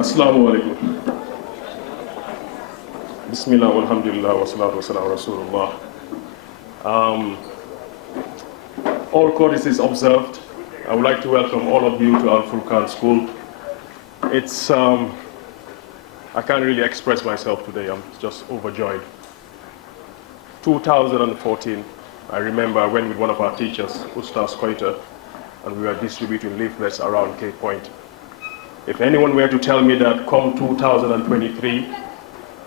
Assalamu alaikum. Bismillah, alhamdulillah, wa salatu wa salam rasulullah. All courtesies observed. I would like to welcome all of you to our Furqan school. It's, I can't really express myself today. I'm just overjoyed. 2014, I remember I went with one of our teachers, Ustaz Koita, and we were distributing leaflets around Cape Point. If anyone were to tell me that come 2023,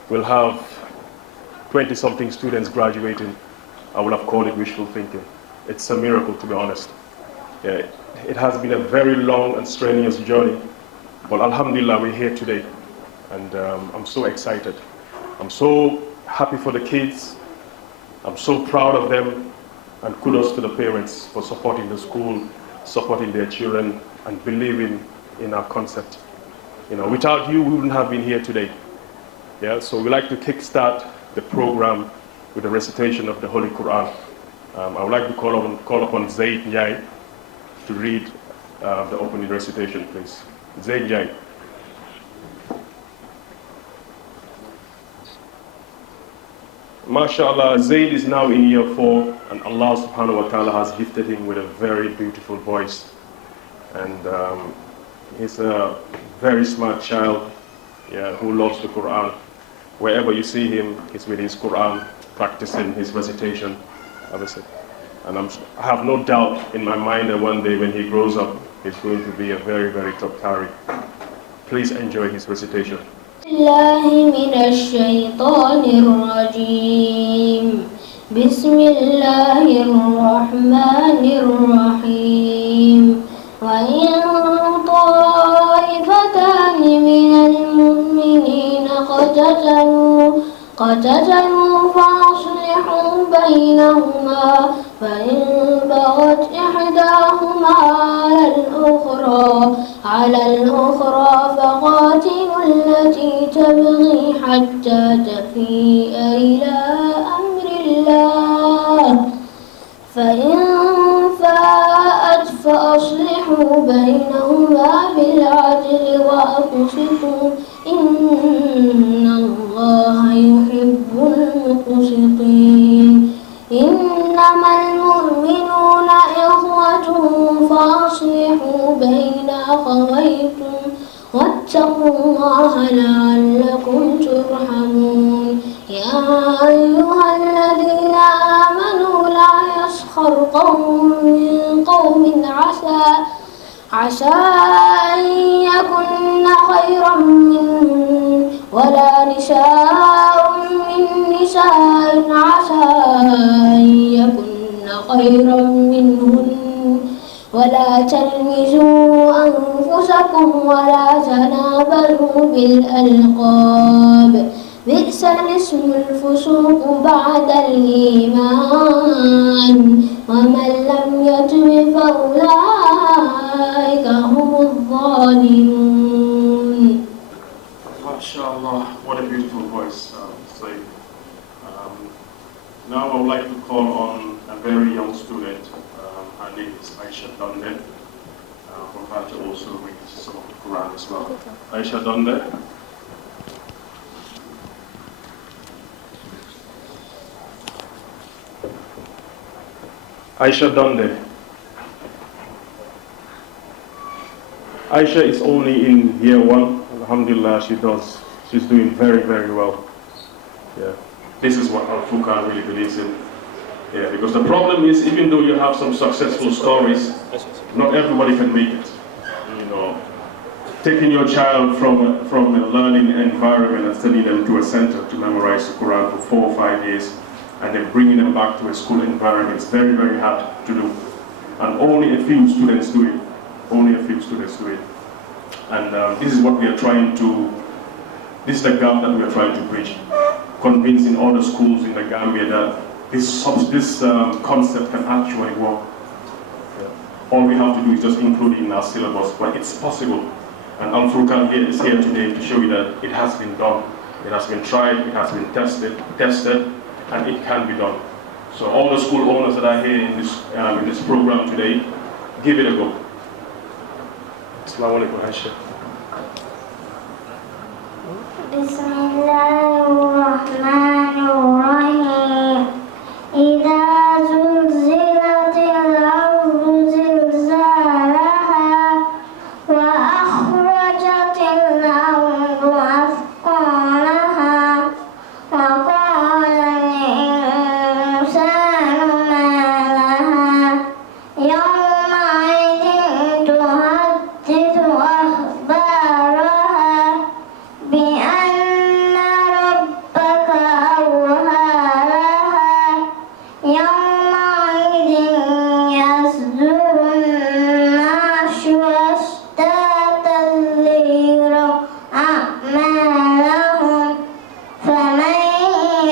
we'll have 20-something students graduating, I would have called it wishful thinking. It's a miracle, to be honest. Yeah, it has been a very long and strenuous journey, but alhamdulillah, we're here today. And I'm so excited. I'm so happy for the kids. I'm so proud of them. And kudos to the parents for supporting the school, supporting their children, and believing in our concept. You know, without you, we wouldn't have been here today. Yeah, so we like to kickstart the program with a recitation of the Holy Quran. I would like to call upon Zaid Njai to read the opening recitation, please. Zaid Njai. MashaAllah, Zaid is now in year 4, and Allah subhanahu wa ta'ala has gifted him with a very beautiful voice. And he's a very smart child, yeah, who loves the Quran. Wherever you see him, he's with his Quran, practicing his recitation, obviously. And I have no doubt in my mind that one day when he grows up, he's going to be a very, very top Qari. Please enjoy his recitation. الله من الشيطان الرجيم بسم الله الرحمن الرحيم وإن طائفتان من المؤمنين قتتلوا فأصلحوا بينهما فإن بغت إحداهما على الأخرى فقاتلوا التي تبغي حتى تفيء إلى أمر الله فإن فاءت فأصلحوا بينهما بالعدل وأقسطوا إن الله يحب المقسطين إنما المؤمنون إخوة فأصلحوا بين أخويكم واتقوا الله لعلكم ترحمون يا أيها الذين آمنوا لا يسخر قوم من قوم عسى أن يكن خيرا منهم ولا نساء من نساء عسى أن يكن خيرا منهن ولا تلمزوا أنفسكم ولا تنابزوا بالألقاب بئس الاسم الفسوق بعد الإيمان ومن لم يتب فأولئك هم الظالمون. MashaAllah, what a beautiful voice. Now I would like to call on a very young student. Her name is Aisha Donde. For her to also read some of the Quran as well. Aisha Donde. Aisha Donde. Aisha is only in year 1. Alhamdulillah, she's doing very, very well. Yeah. This is what Furqan really believes in. Yeah, because the problem is, even though you have some successful stories, not everybody can make it. You know, taking your child from a learning environment and sending them to a center to memorize the Quran for 4 or 5 years, and then bringing them back to a school environment is very, very hard to do. And only a few students do it. Only a few students do it. And this is what we are trying to, this is the gap that we are trying to bridge. Convincing all the schools in the Gambia that this concept can actually work. Yeah. All we have to do is just include it in our syllabus, but it's possible. And Furqan is here today to show you that it has been done. It has been tried, it has been tested, and it can be done. So all the school owners that are here in this program today, give it a go. Assalamu alaikum, Aisha. بسم الله الرحمن الرحيم إذا زلزلت الأرض زلزالها وأخرجت الأرض أثقالها وقال الإنسان ما لها يومئذ تحدث أخبارها بأن ربك أوحى لها يومئذ يصدر الناس أشتاتا ليروا أعمالهم فمن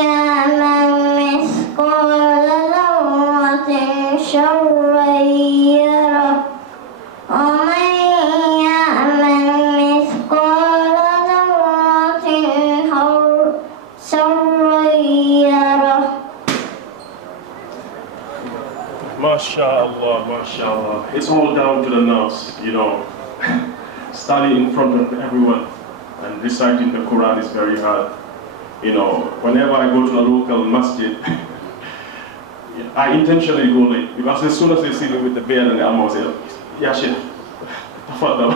يعمل مثقال ذرة شرا يره ومن يعمل مثقال ذرة شرا يره. MashaAllah, MashaAllah. It's all down to the nerves, you know. Standing in front of everyone and reciting the Quran is very hard. You know, whenever I go to a local masjid, I intentionally go late because as soon as they see me with the beard and the arm, I say, "Ya Sheikh, tafadhal."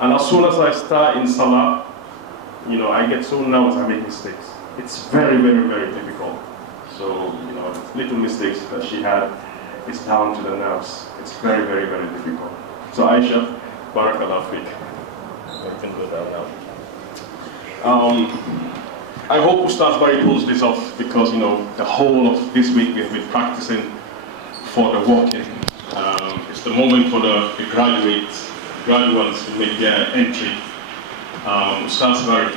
And as soon as I start in Salah, you know, I get so nervous, I make mistakes. It's very, very, very difficult. So, you know, little mistakes that she had, it's down to the nerves. It's very, very, very difficult. So Aisha, barakallah fiqh. You can go down now. I hope Ustaz Barry pulls this off because, you know, the whole of this week we have been practicing for the walk-in. It's the moment for the graduates to make their entry. Ustaz Barry.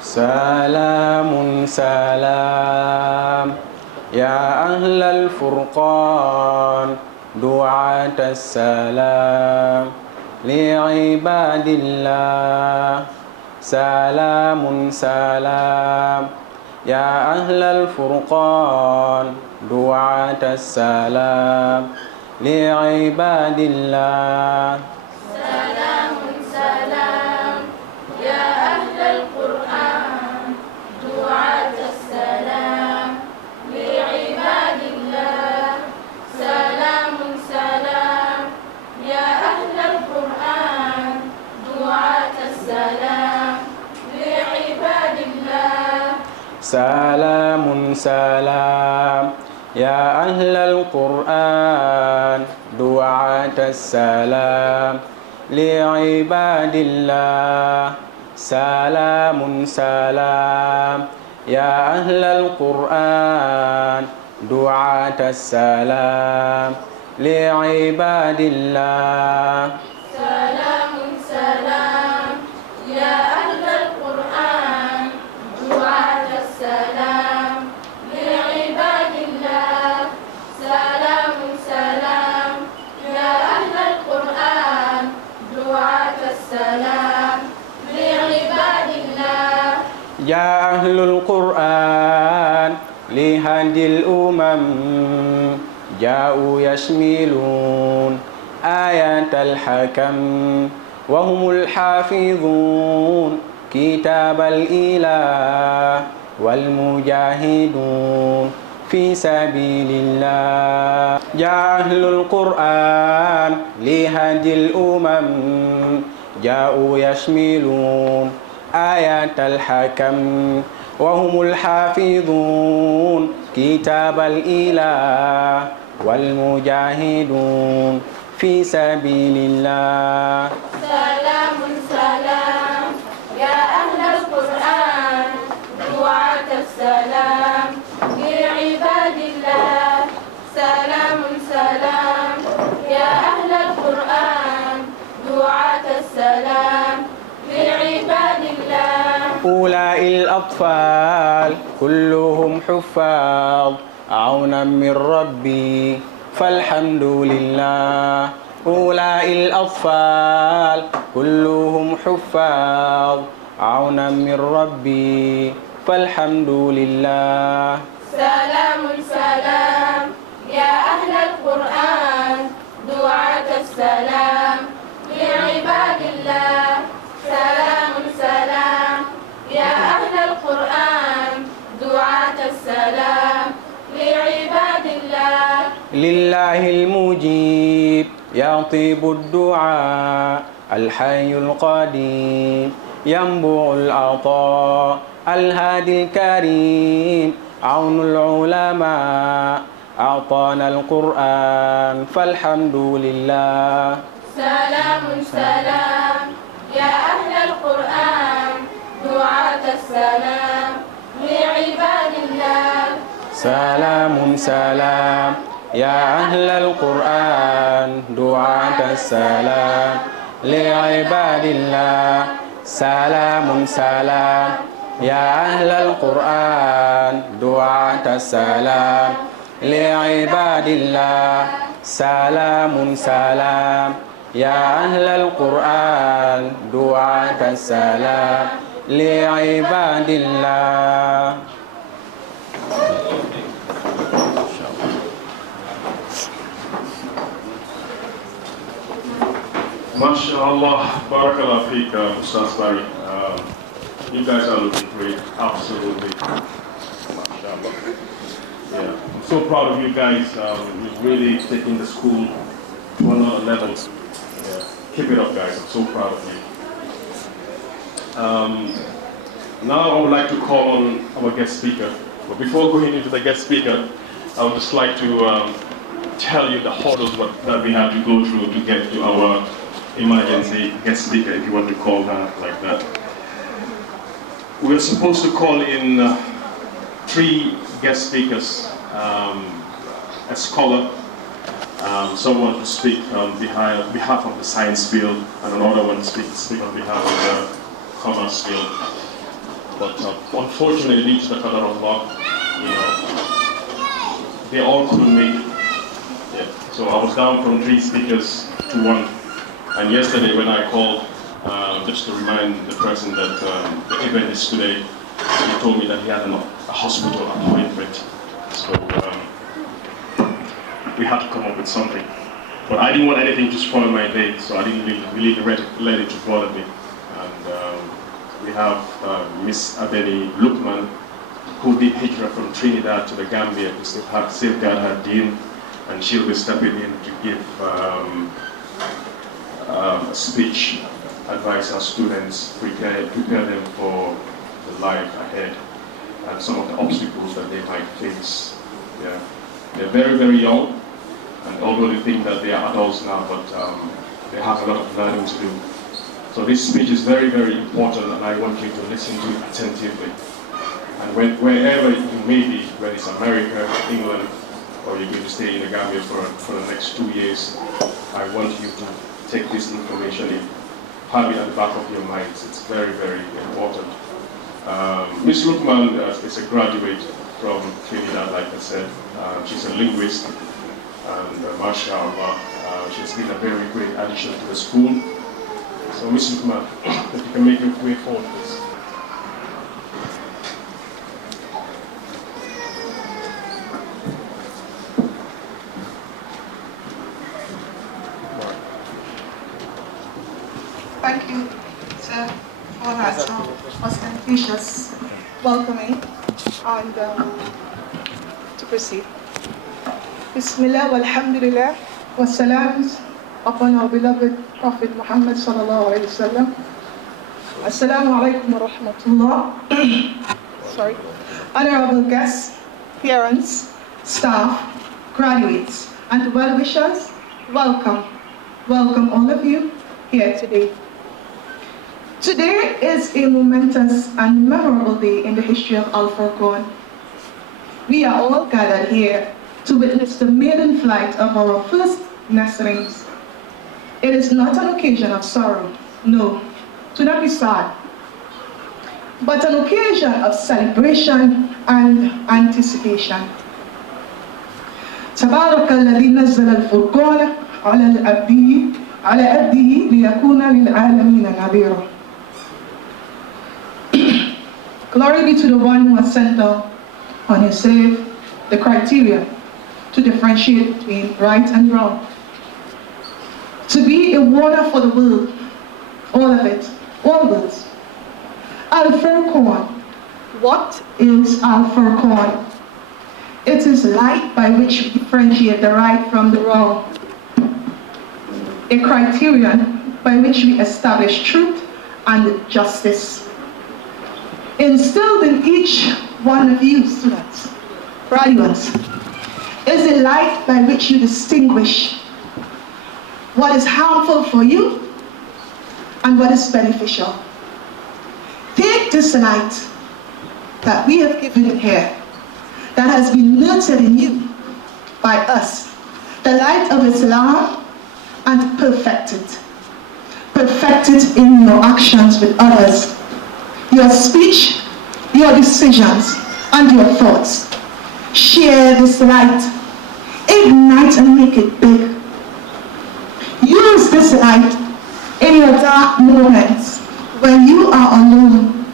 سلام سلام يا أهل الفرقان دعاة السلام لعباد الله سلام سلام يا أهل الفرقان دعاة السلام لعباد الله سلام سلام يا أهل القرآن دعاة السلام لعباد الله سلام سلام يا أهل القرآن دعاة السلام لعباد الله سلام سلام يا أهل القرآن دعاة السلام لعباد الله سلام سلام يا أهل القرآن دعاة السلام لعباد الله سلام سلام يا أهل القرآن دعاة السلام لعباد الله سلام سلام يا أهل القرآن دعاة السلام لعباد الله يا أهل القرآن لهدي الأمم جاءوا يشملون آيات الحكم وهم الحافظون كتاب الإله والمجاهدون في سبيل الله يا أهل القرآن لهدي الأمم جاءوا يشملون آيات الحكم وهم الحافظون كتاب الإله والمجاهدون في سبيل الله سلام سلام يا أهل القرآن دعاة السلام لعباد الله سلام سلام يا أهل القرآن دعاة السلام لعباد الله أولئك الأطفال كلهم حفاظ عونا من ربي فالحمد لله أولئك الأطفال كلهم حفاظ عونا من ربي فالحمد لله سلام سلام يا أهل القرآن دعاة السلام لعباد الله سلام سلام السلام لعباد الله لله المجيب يطيب الدعاء الحي القديم ينبوع العطاء الهادي الكريم عون العلماء أعطانا القرآن فالحمد لله سلام سلام يا أهل القرآن دعاة السلام لعباد الله سلام سلام يا أهل القرآن دعاة السلام لعباد الله سلام سلام يا أهل القرآن دعاة السلام لعباد الله سلام سلام يا أهل القرآن دعاة السلام لعباد الله. MashaAllah, Barakallah Feek, Ustaz Barry. You guys are looking great, absolutely. MashaAllah. Yeah, I'm so proud of you guys. You've really taken the school to another level. Yeah. Keep it up, guys. I'm so proud of you. Now I would like to call on our guest speaker. But before going into the guest speaker, I would just like to tell you the hurdles that we have to go through to get to our emergency guest speaker, if you want to call her like that. We're supposed to call in 3 guest speakers, a scholar, someone to speak on behalf of the science field, and another one to speak on behalf of the commerce field. But unfortunately, due to the qadar of Allah, they all couldn't make it. Yeah. So I was down from 3 speakers to 1. And yesterday when I called, just to remind the person that the event is today, he told me that he had a hospital appointment. So we had to come up with something. But I didn't want anything to spoil my day, so I didn't really let it to bother me. And we have Miss Abeni Lukman, who did hijrah from Trinidad to the Gambia to safeguard her deen, and she'll be stepping in to give a speech, advise our students, prepare them for the life ahead and some of the obstacles that they might face. Yeah. They're very, very young, and although they think that they are adults now, but they have a lot of learning to do. So this speech is very, very important, and I want you to listen to it attentively. And wherever you may be, whether it's America, England, or you're going to stay in the Gambia for the next 2 years, I want you to take this information in, have it at the back of your minds. It's very, very important. Ms. Lukman is a graduate from Trinidad, like I said. She's a linguist, and mashallah, she's been a very great addition to the school. So Ms. Lukman, if you can make your way forward, please. Thank you, sir, for that ostentatious welcoming, and to proceed. Bismillah, walhamdulillah, wassalams upon our beloved Prophet Muhammad sallallahu alayhi wa sallam. Assalamu alaikum wa rahmatullah. Sorry. Honorable guests, parents, staff, graduates, and well-wishers, welcome. Welcome all of you here today. Today is a momentous and memorable day in the history of Furqan. We are all gathered here to witness the maiden flight of our first nestlings. It is not an occasion of sorrow, no, to not be sad, but an occasion of celebration and anticipation. تبارك الذي نزل الفرقان على عبده ليكون للعالمين نذيرا. Glory be to the one who has sent down on his slave the criteria to differentiate between right and wrong. To be a warner for the world, all of it, all words. Furqan. What is Furqan? It is light by which we differentiate the right from the wrong, a criterion by which we establish truth and justice. Instilled in each one of you students, graduates, is a light by which you distinguish what is harmful for you and what is beneficial. Take this light that we have given you here, that has been nurtured in you by us, the light of Islam, and perfect it. Perfect it in your actions with others, your speech, your decisions, and your thoughts. Share this light, ignite and make it big. Use this light in your dark moments when you are alone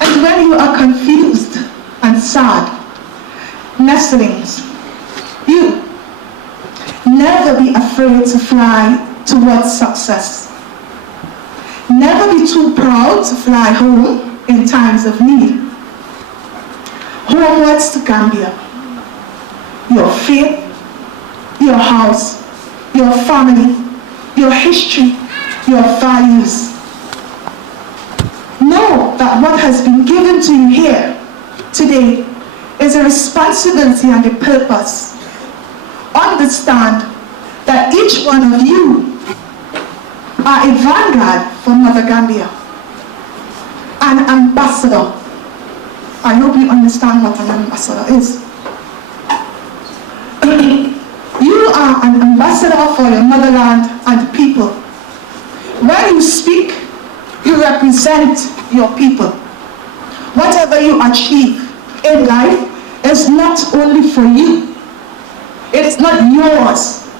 and when you are confused and sad. Nestlings, you never be afraid to fly towards success. Never be too proud to fly home in times of need. Homewards to Gambia. Your faith, your house, your family, your history, your values. Know that what has been given to you here today is a responsibility and a purpose. Understand that each one of you are a vanguard for Mother Gambia, an ambassador. I hope you understand what an ambassador is. You are an ambassador for your motherland and people. When you speak, you represent your people. Whatever you achieve in life is not only for you. It is not yours.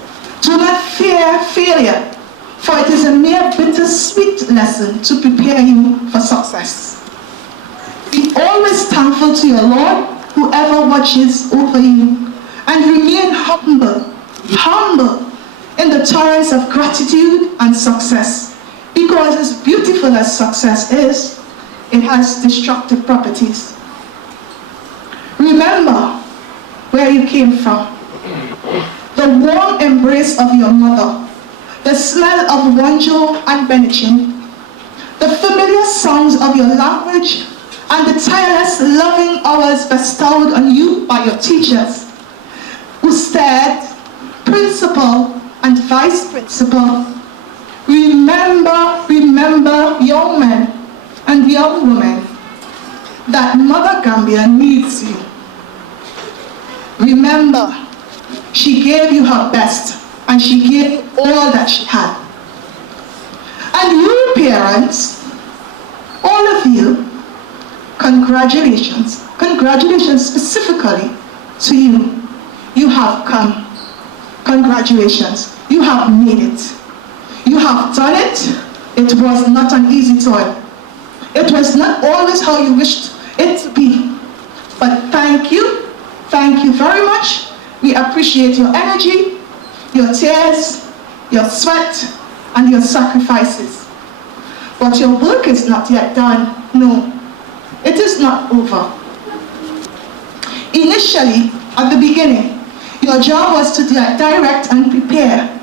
Do not fear failure, for it is a mere bittersweet lesson to prepare you for success. Be always thankful to your Lord, whoever watches over you, and remain humble in the torrents of gratitude and success, because as beautiful as success is, it has destructive properties. Remember where you came from, the warm embrace of your mother, the smell of wanjo and benachin, the familiar sounds of your language, and the tireless loving hours bestowed on you by your teachers, ustad, principal, and vice principal. Remember, young men and young women, that Mother Gambia needs you. Remember, she gave you her best, and she gave you all that she had. And you parents, all of you, congratulations. Congratulations specifically to you. You have come. Congratulations. You have made it. You have done it. It was not an easy toil. It was not always how you wished it to be. But thank you. Thank you very much. We appreciate your energy, your tears, your sweat, and your sacrifices. But your work is not yet done. No, it is not over. Initially, at the beginning, your job was to direct and prepare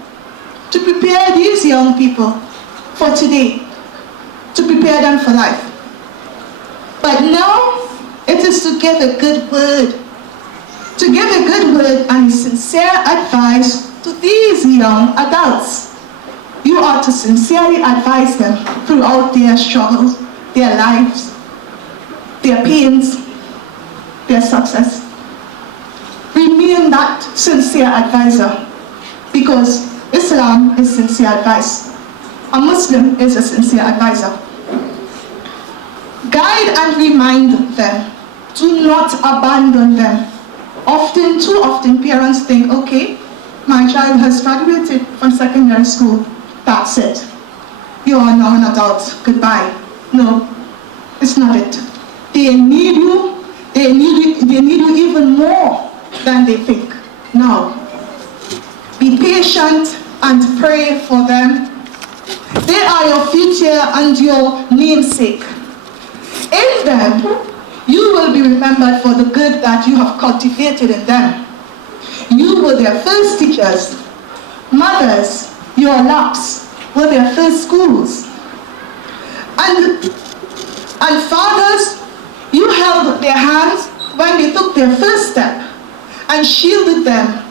these young people for today, to prepare them for life. But now, it is to give a good word, and sincere advice to these young adults. You are to sincerely advise them throughout their struggles, their lives, their pains, their success. Remain that sincere advisor, because Islam is sincere advice. A Muslim is a sincere advisor. Guide and remind them. Do not abandon them. Too often parents think, okay, my child has graduated from secondary school, that's it. You are now an adult, goodbye. No, it's not it. They need you, they need you even more than they think. Now, be patient and pray for them. They are your future and your namesake. In them, you will be remembered for the good that you have cultivated in them. You were their first teachers. Mothers, your laps were their first schools. And fathers, you held their hands when they took their first step and shielded them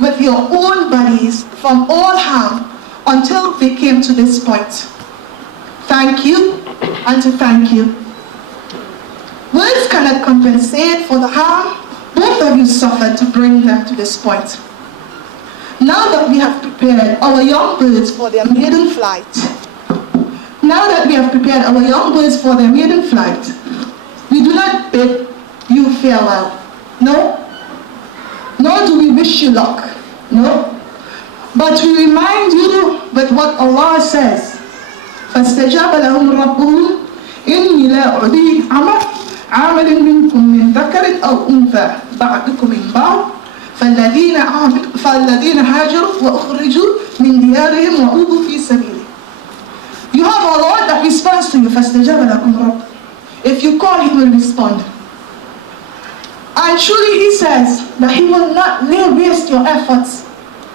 with your own bodies from all harm until they came to this point. Thank you, and to thank you. Words cannot compensate for the harm both of you suffered to bring them to this point. Now that we have prepared our young birds for their maiden flight, we do not bid you farewell. No. Nor do we wish you luck. No. But we remind you with what Allah says. فَاسْتَجَابَ لَهُمْ رَبُّهُمْ إِنِّي لَا أُعْضِي عَمَلٍ مِنْكُمْ مِنْ ذَكَرٍ أَوْ أُنْثَى بَعْضُكُمْ مِنْ بَعْضٍ فَالَّذِينَ هَاجَرُوا وَأُخْرِجُوا مِنْ دِيَارِهِمْ وَأُوذُوا فِي سَبِيلِي. You have a Lord that responds to you. فَاسْتَجَابَ لَهُمْ رَبُّهُمْ. If you call, He will respond. And truly He says that He will not waste your efforts,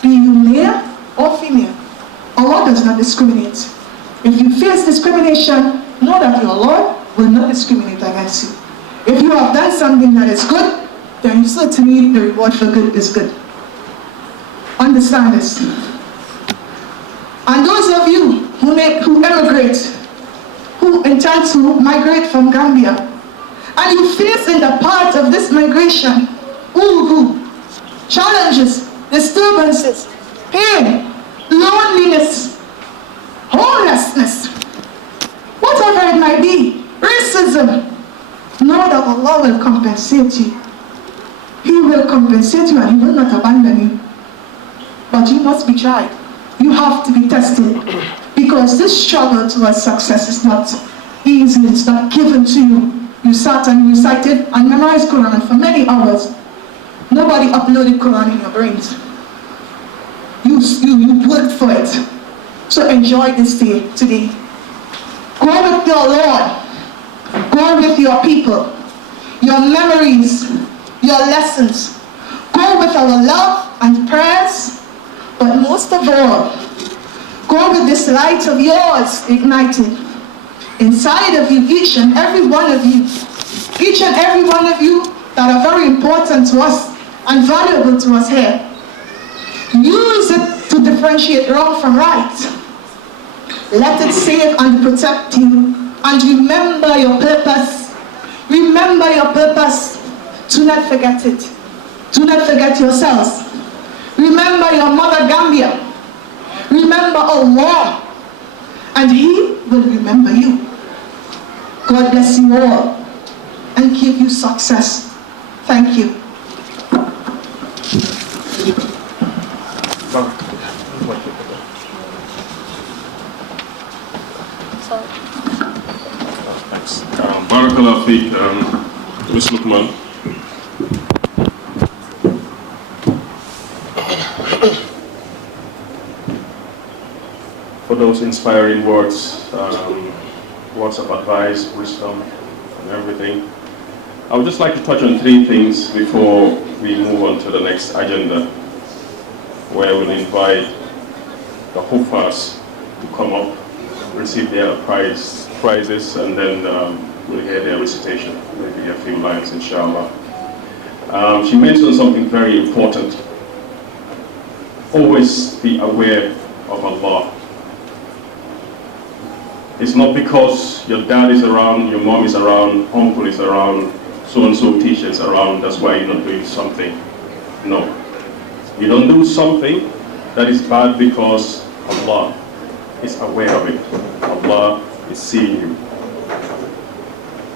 be you male or female. Allah does not discriminate. If you face discrimination, know that your Lord will not discriminate against you. If you have done something that is good, then certainly the reward for good is good. Understand this. And those of you who emigrate, who intend to migrate from Gambia, and you face in the path of this migration, challenges, disturbances, pain, loneliness, homelessness, whatever it might be, racism, know that Allah will compensate you. He will compensate you and He will not abandon you. But you must be tried. You have to be tested. Because this struggle towards success is not easy, it's not given to you. You sat and you recited and memorized Quran for many hours. Nobody uploaded Quran in your brains. You worked for it. So enjoy this day today. Go with your Lord. Go with your people, your memories, your lessons. Go with our love and prayers. But most of all, go with this light of yours ignited inside of you, each and every one of you that are very important to us and valuable to us here. Use it to differentiate wrong from right. Let it save and protect you. And remember your purpose. Remember your purpose. Do not forget it. Do not forget yourselves. Remember your mother Gambia. Remember Allah. And He will remember you. God bless you all and give you success. Thank you. Thanks. Barakallah Feek, Ms. Lukman. For those inspiring words, words of advice, wisdom, and everything. I would just like to touch on 3 things before we move on to the next agenda, where we'll invite the Hufaz to come up, receive their prizes, and then we'll hear their recitation, maybe a few lines, inshallah. She mentioned something very important. Always be aware of Allah. It's not because your dad is around, your mom is around, uncle is around, so-and-so teacher is around, that's why you're not doing something. No. You don't do something that is bad because Allah is aware of it. Allah is seeing you.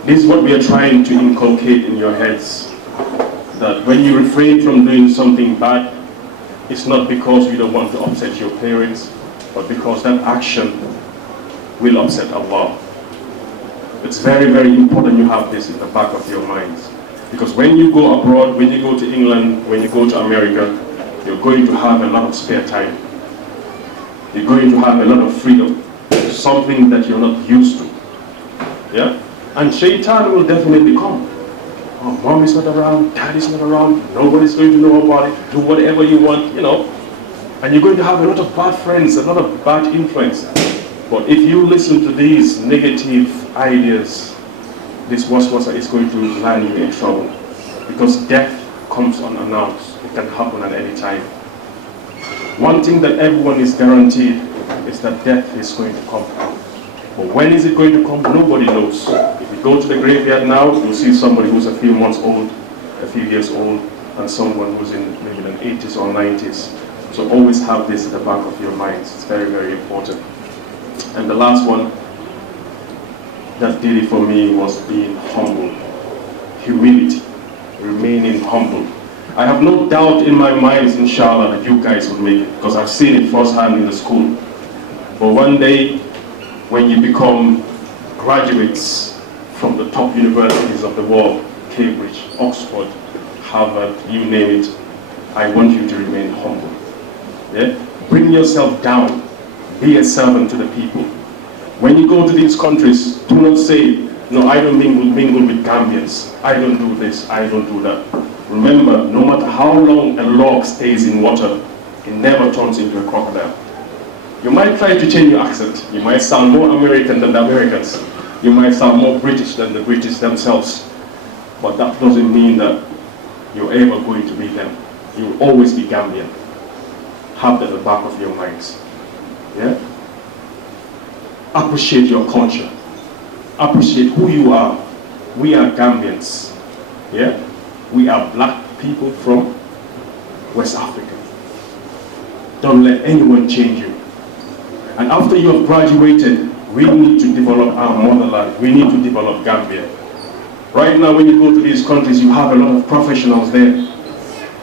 This is what we are trying to inculcate in your heads, that when you refrain from doing something bad, it's not because you don't want to upset your parents, but because that action will upset Allah. It's very, very important you have this in the back of your minds. Because when you go abroad, when you go to England, when you go to America, you're going to have a lot of spare time. You're going to have a lot of freedom. Something that you're not used to. Yeah? And shaitan will definitely come. oh, mom is not around, dad is not around, nobody's going to know about it, do whatever you want, you know. And you're going to have a lot of bad friends, a lot of bad influence. But if you listen to these negative ideas, this waswasa is going to land you in trouble. Because death comes unannounced. It can happen at any time. One thing that everyone is guaranteed is that death is going to come. But when is it going to come? Nobody knows. If you go to the graveyard now, you'll see somebody who's a few months old, a few years old, and someone who's in maybe the 80s or 90s. So always have this at the back of your minds. It's very, very important. And the last one that did it for me was being humble. Humility. Remaining humble. I have no doubt in my mind, inshallah, that you guys will make it, because I've seen it firsthand in the school. But one day, when you become graduates from the top universities of the world, Cambridge, Oxford, Harvard, you name it, I want you to remain humble. Yeah? Bring yourself down. Be a servant to the people. When you go to these countries, do not say, no, I don't mingle with Gambians. I don't do this, I don't do that. Remember, no matter how long a log stays in water, it never turns into a crocodile. You might try to change your accent. You might sound more American than the Americans. You might sound more British than the British themselves. But that doesn't mean that you're ever going to be them. You will always be Gambian. Have that at the back of your minds. Yeah? Appreciate your culture. Appreciate who you are. We are Gambians. Yeah? We are black people from West Africa. Don't let anyone change you. And after you have graduated, we need to develop our motherland. We need to develop Gambia. Right now, when you go to these countries, you have a lot of professionals there.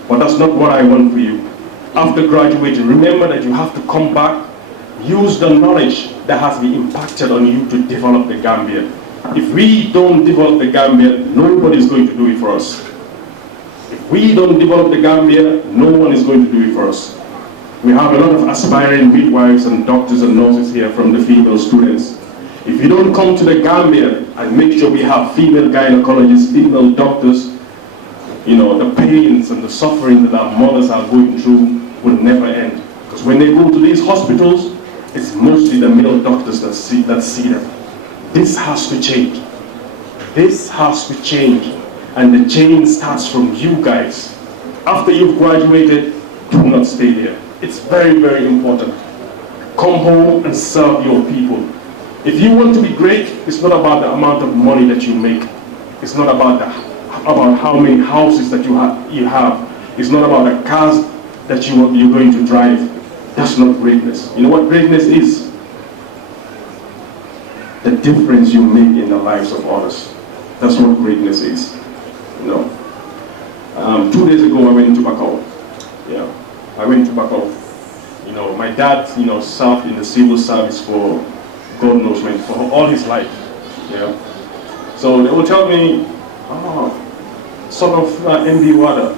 But that's not what I want for you. After graduating, remember that you have to come back, use the knowledge that has been impacted on you to develop the Gambia. If we don't develop the Gambia, nobody's going to do it for us. If we don't develop the Gambia, no one is going to do it for us. We have a lot of aspiring midwives and doctors and nurses here from the female students. If you don't come to the Gambia and make sure we have female gynecologists, female doctors, you know, the pains and the suffering that our mothers are going through will never end. Because when they go to these hospitals, it's mostly the male doctors that see them. This has to change. This has to change. And the change starts from you guys. After you've graduated, do not stay there. It's very, very important. Come home and serve your people. If you want to be great, it's not about the amount of money that you make. It's not about how many houses that you have. It's not about the cars that you're going to drive. That's not greatness. You know what greatness is? The difference you make in the lives of others. That's what greatness is. You know. 2 days ago, I went to Bakau. Yeah. I went to Bakau. You know, my dad, you know, served in the civil service for God knows when, for all his life. Yeah. So they will tell me, son of MD Wada,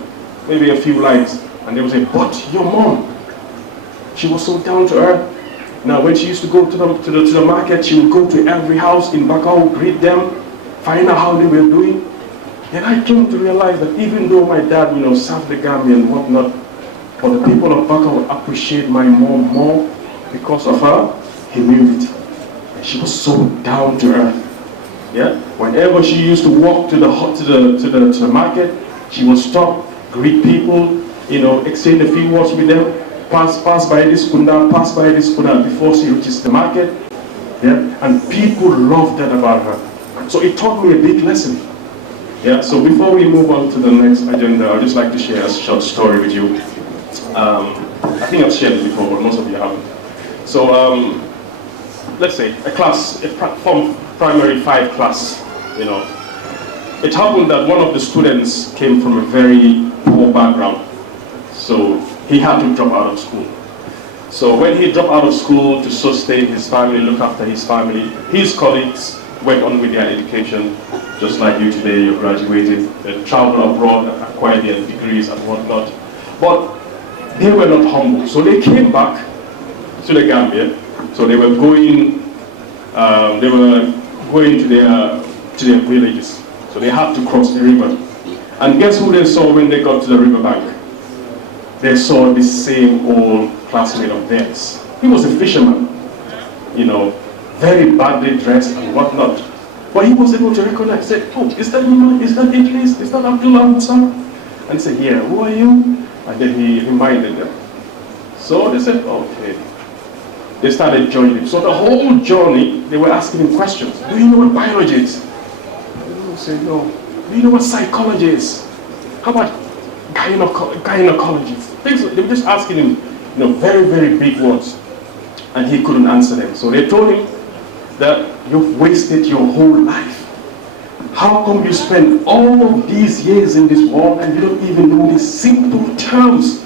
maybe a few lines, and they will say, but your mom, she was so down to earth. Now, when she used to go to the market, she would go to every house in Bakau, greet them, find out how they were doing. Then I came to realize that even though my dad, you know, served the Gambia and whatnot, but the people of Bakau appreciate my mom more because of her humility. She was so down to earth. Yeah. Whenever she used to walk to the market, she would stop, greet people, you know, exchange a few words with them, pass by this kunda before she reaches the market. Yeah. And people loved that about her. So it taught me a big lesson. Yeah. So before we move on to the next agenda, I'd just like to share a short story with you. I think I've shared it before, but most of you haven't. So let's say from primary 5 class, you know, it happened that one of the students came from a very poor background, so he had to drop out of school. So when he dropped out of school to sustain his family, look after his family, his colleagues went on with their education, just like you today. You graduated, they traveled abroad, acquired their degrees and whatnot, but they were not humble. So they came back to the Gambia. So they were going to their villages. So they had to cross the river And guess who they saw when they got to the riverbank? They saw this same old classmate of theirs. He was a fisherman, you know, very badly dressed and whatnot. But he was able to recognize, said, oh, is that Imam? Is that Idris? Is that Abdullah? And said, yeah, who are you? And then he reminded them. So they said, okay. They started joining him. So the whole journey, they were asking him questions. Do you know what biology is? He said, no. Do you know what psychology is? How about gynecology? Things, they were just asking him, you know, very, very big words. And he couldn't answer them. So they told him that you've wasted your whole life. How come you spend all of these years in this world and you don't even know these simple terms?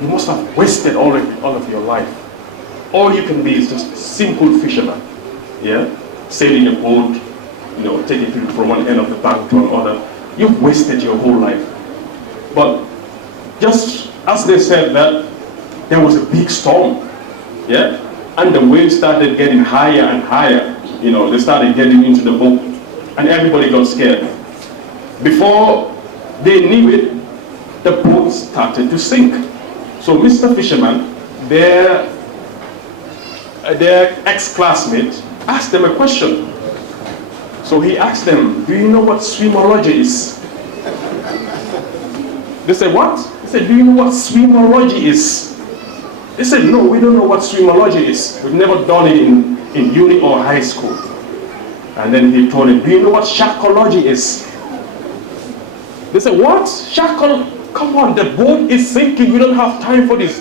You must have wasted all of your life. All you can be is just a simple fisherman. Yeah? Sailing a boat, you know, taking people from one end of the bank to another. You've wasted your whole life. But just as they said that, there was a big storm. Yeah? And the waves started getting higher and higher. You know, they started getting into the boat. And everybody got scared. Before they knew it, the boat started to sink. So Mr. Fisherman, their ex-classmate, asked them a question. So he asked them, do you know what swimology is? They said, what? He said, do you know what swimology is? They said, no, we don't know what swimology is. We've never done it in uni or high school. And then he told them, do you know what sharkology is? They said, what? Come on, the boat is sinking. We don't have time for this.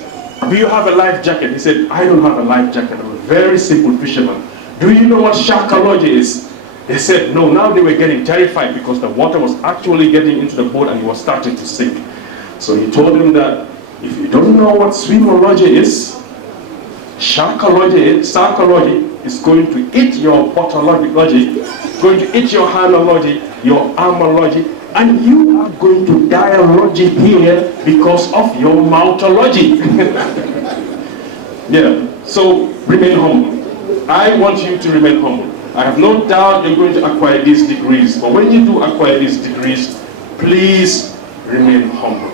Do you have a life jacket? He said, I don't have a life jacket. I'm a very simple fisherman. Do you know what sharkology is? They said, no. Now they were getting terrified because the water was actually getting into the boat and it was starting to sink. So he told them that if you don't know what swimology is, sharkology is going to eat your botology, going to eat your handology, your armology, and you are going to dialogy here because of your mouthology. Yeah, so remain humble. I want you to remain humble. I have no doubt you're going to acquire these degrees, but when you do acquire these degrees, please remain humble.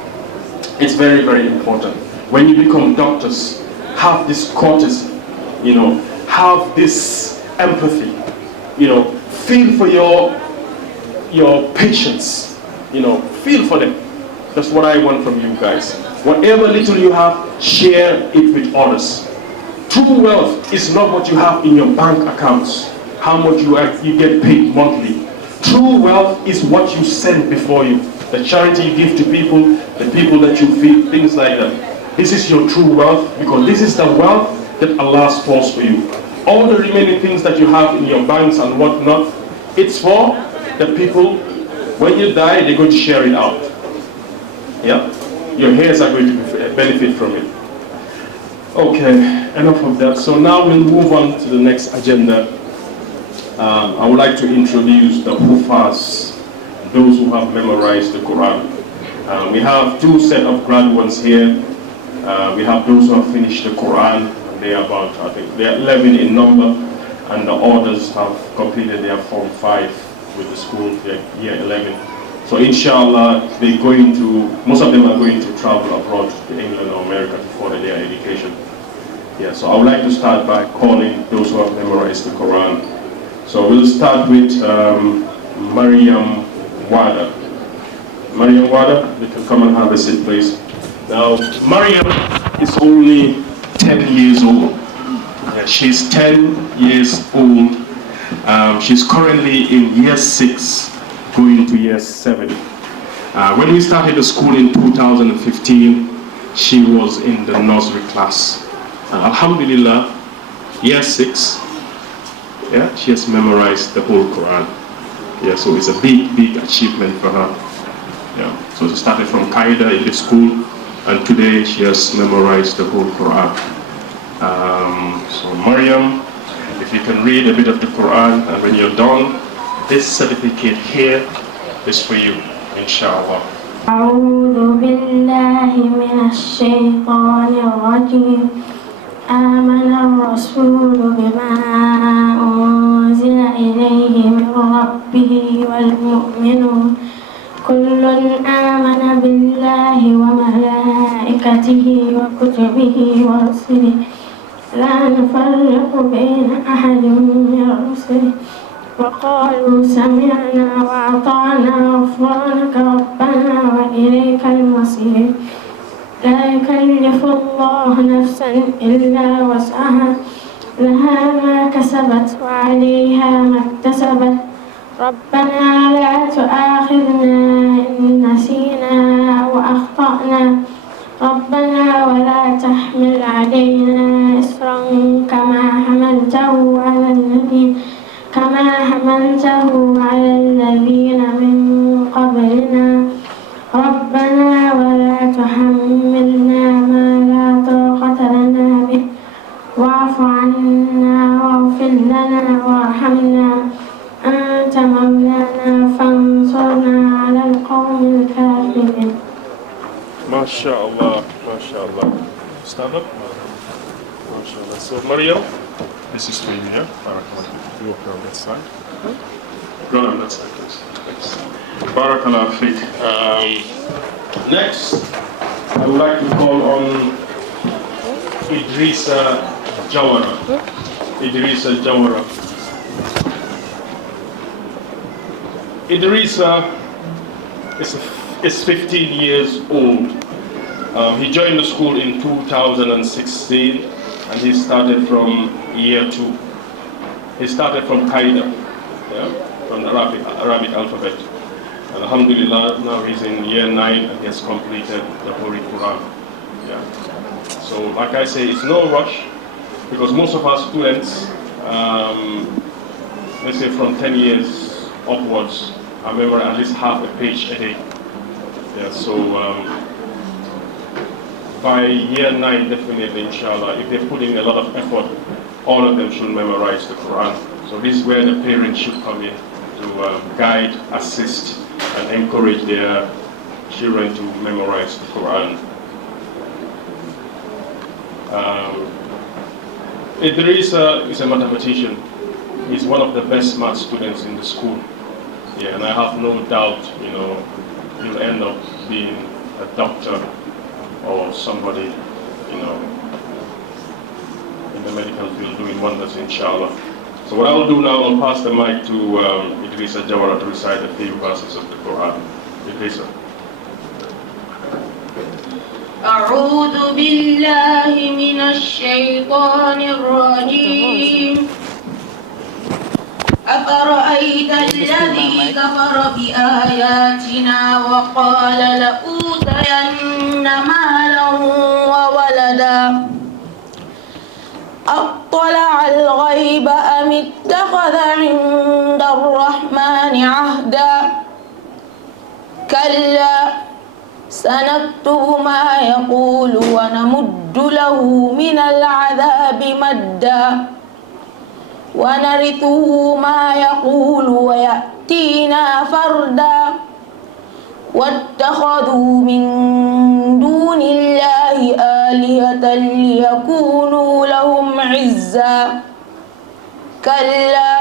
It's very, very important. When you become doctors, have this courtesy, you know, have this empathy, you know, feel for your patients, you know, feel for them. That's what I want from you guys. Whatever little you have, share it with others. True wealth is not what you have in your bank accounts, how much you get paid monthly. True wealth is what you send before you. The charity you give to people, the people that you feed, things like that. This is your true wealth, because this is the wealth that Allah stores for you. All the remaining things that you have in your banks and whatnot, it's for the people. When you die, they're going to share it out. Yeah? Your heirs are going to benefit from it. Okay, enough of that. So now we'll move on to the next agenda. I would like to introduce the Hufaz, those who have memorized the Quran. We have two set of graduates here. We have those who have finished the Quran. They are about, I think, they are 11 in number, and the others have completed their Form 5 with the school, year 11. So inshallah, they're going to, most of them are going to travel abroad to England or America to further their education. Yeah, so I would like to start by calling those who have memorized the Quran. So we'll start with Maryam Wada. Maryam Wada, you can come and have a seat, please. Now, Maryam is only 10 years old. Yeah, she's 10 years old. She's currently in year 6, going to year 7. When we started the school in 2015, she was in the nursery class. Alhamdulillah, year 6, yeah, she has memorized the whole Quran. Yeah, so it's a big, big achievement for her. Yeah, so she started from Qaeda in the school, and today she has memorized the whole Quran. So Maryam, if you can read a bit of the Quran, and when you're done, this certificate here is for you, inshallah. أعوذ بالله من الشيطان الرجيم آمن الرسول بما أنزل إليه من ربه والمؤمنون كل آمن بالله وملائكته وكتبه ورسله لا نفرق بين أحد من رسله وقالوا سمعنا وأطعنا غفرانك ربنا وإليك المصير لا يكلف الله نفسا إلا وسعها لها ما كسبت وعليها ما اكتسبت ربنا لا تؤاخذنا إن نسينا أو أخطأنا ربنا ولا تحمل علينا إصرا كما حملته على الذين من قبلنا ربنا ولا تحملنا ما لا طاقة لنا به واعف عنا واغفر لنا وارحمنا أنت مولانا فانصرنا على القوم الكافرين. MashaAllah, MashaAllah. Stand up. MashaAllah. So, Mario, this is for you, yeah? Barakallah. You walk around that side. Go on that side, please. Thanks. Barakallah Fiqh. Next, I would like to call on Idrisa Jawara. Idrisa Jawara. Idrisa is 15 years old. He joined the school in 2016 and he started from year 2. He started from Qaeda, from the Arabic alphabet. And alhamdulillah, now he's in year 9 and he has completed the Holy Quran. Yeah. So like I say, it's no rush because most of our students, let's say from 10 years upwards, I remember at least half a page a day. Yeah, so by year 9, definitely, inshallah, if they put in a lot of effort, all of them should memorize the Quran. So this is where the parents should come in to guide, assist, and encourage their children to memorize the Quran. Idrisa is a mathematician. He's one of the best math students in the school. Yeah, and I have no doubt, he'll end up being a doctor or somebody, in the medical field doing wonders, inshallah. So what I will do now, I'll pass the mic to Idrisa Jawara to recite a few verses of the Quran. Idrisa. أعوذ بالله من الشيطان الرجيم أفرأيت الذي كفر بآياتنا وقال لأوتين مالا وولدا أطلع الغيب أم اتخذ عند الرحمن عهدا كلا سنكتب ما يقول ونمد له من العذاب مدا ونرثه ما يقول ويأتينا فردا واتخذوا من دون الله آلهة ليكونوا لهم عزا كلا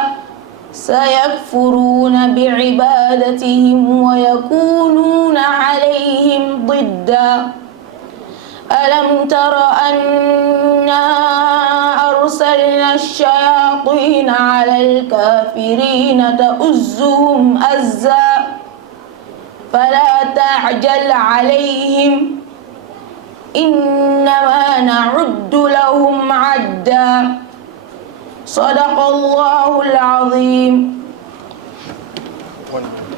سيكفرون بعبادتهم ويكونون عليهم ضدا ألم تر أنا أرسلنا الشياطين على الكافرين تؤزهم أزا فلا تعجل عليهم إنما نعد لهم عدا صدق الله العظيم.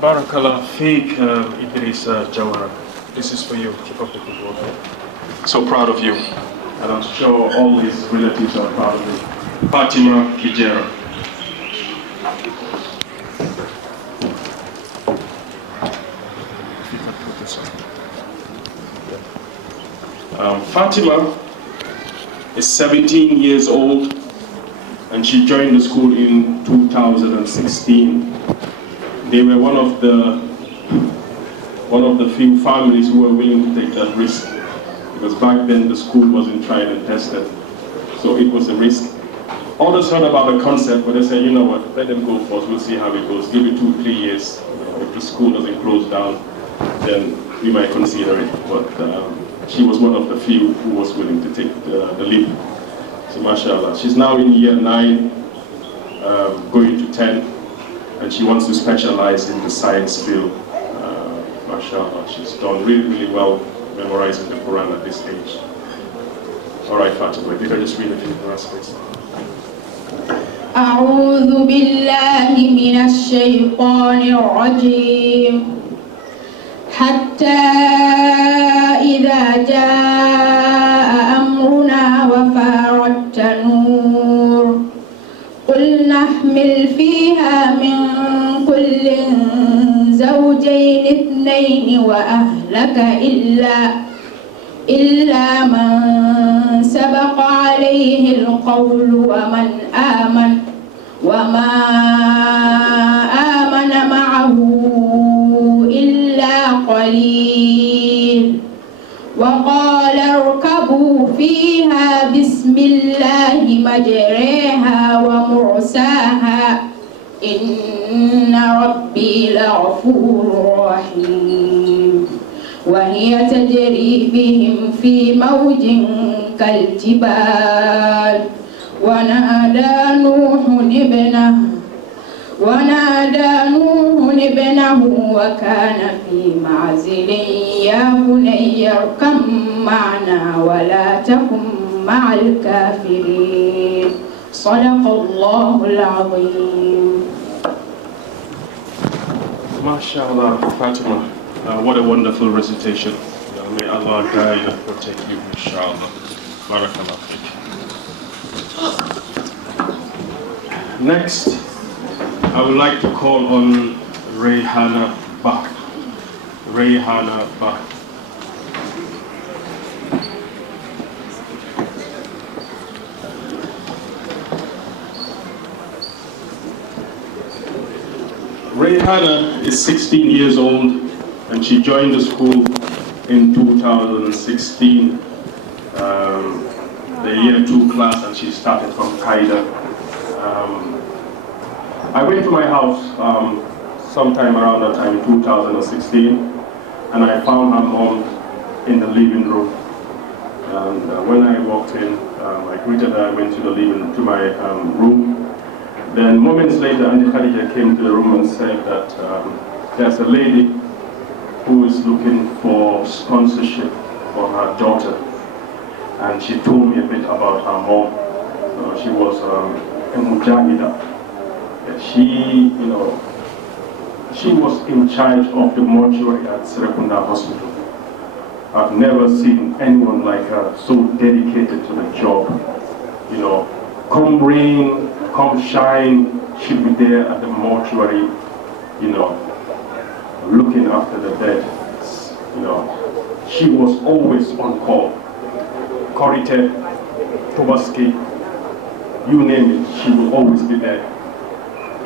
Barakallah Fiqh, Idrisa Jawara. This is for you. Keep up the good work. So proud of you. And I'm sure all his relatives are proud of you. Fatima Kijera. Fatima is 17 years old and she joined the school in 2016. They were one of the few families who were willing to take that risk because back then the school wasn't tried and tested, so it was a risk. Others heard about the concept, but they said, let them go first, we'll see how it goes. Give it 2-3 years. If the school doesn't close down, then we might consider it. But she was one of the few who was willing to take the leap. So mashallah. She's now in year 9, going to 10, and she wants to specialize in the science field. Mashallah. She's done really, really well memorizing the Quran at this age. All right, Fatima, if you can just read a few verses, please. أعوذ بالله من الشيطان الرجيم حتى إذا جاء أمرنا وفارت النور قل نحمل فيها من كل زوجين اثنين وأهلك إلا من سبق عليه القول وما آمن معه إلا قليل وقال اركبوا فيها بسم الله مجريها ومرساها إن ربي لغفور رحيم وهي تجري بهم في موج كالجبال ونادى نوح ابنه وكان في معزل يا بني اركب معنا ولا تكن مع الكافرين صدق الله العظيم. MashaAllah, Fatima, what a wonderful recitation. May Allah guide and protect you, inshallah. Barakallah. Next, I would like to call on Rayhana Bach. Rayhana Bach. Rayhana is 16 years old and she joined the school in 2016, the year 2 class, and she started from Qaeda. I went to my house sometime around that time in 2016, and I found her mom in the living room. And when I walked in, I greeted her. I went to my room. Then moments later, Auntie Khadija came to the room and said that there's a lady who is looking for sponsorship for her daughter. And she told me a bit about her mom. She was a mujahida. She was in charge of the mortuary at Serekunda Hospital. I've never seen anyone like her so dedicated to the job. Come rain, come shine, she'd be there at the mortuary, looking after the dead. She was always on call. Korite, Tobaski, you name it, she will always be there.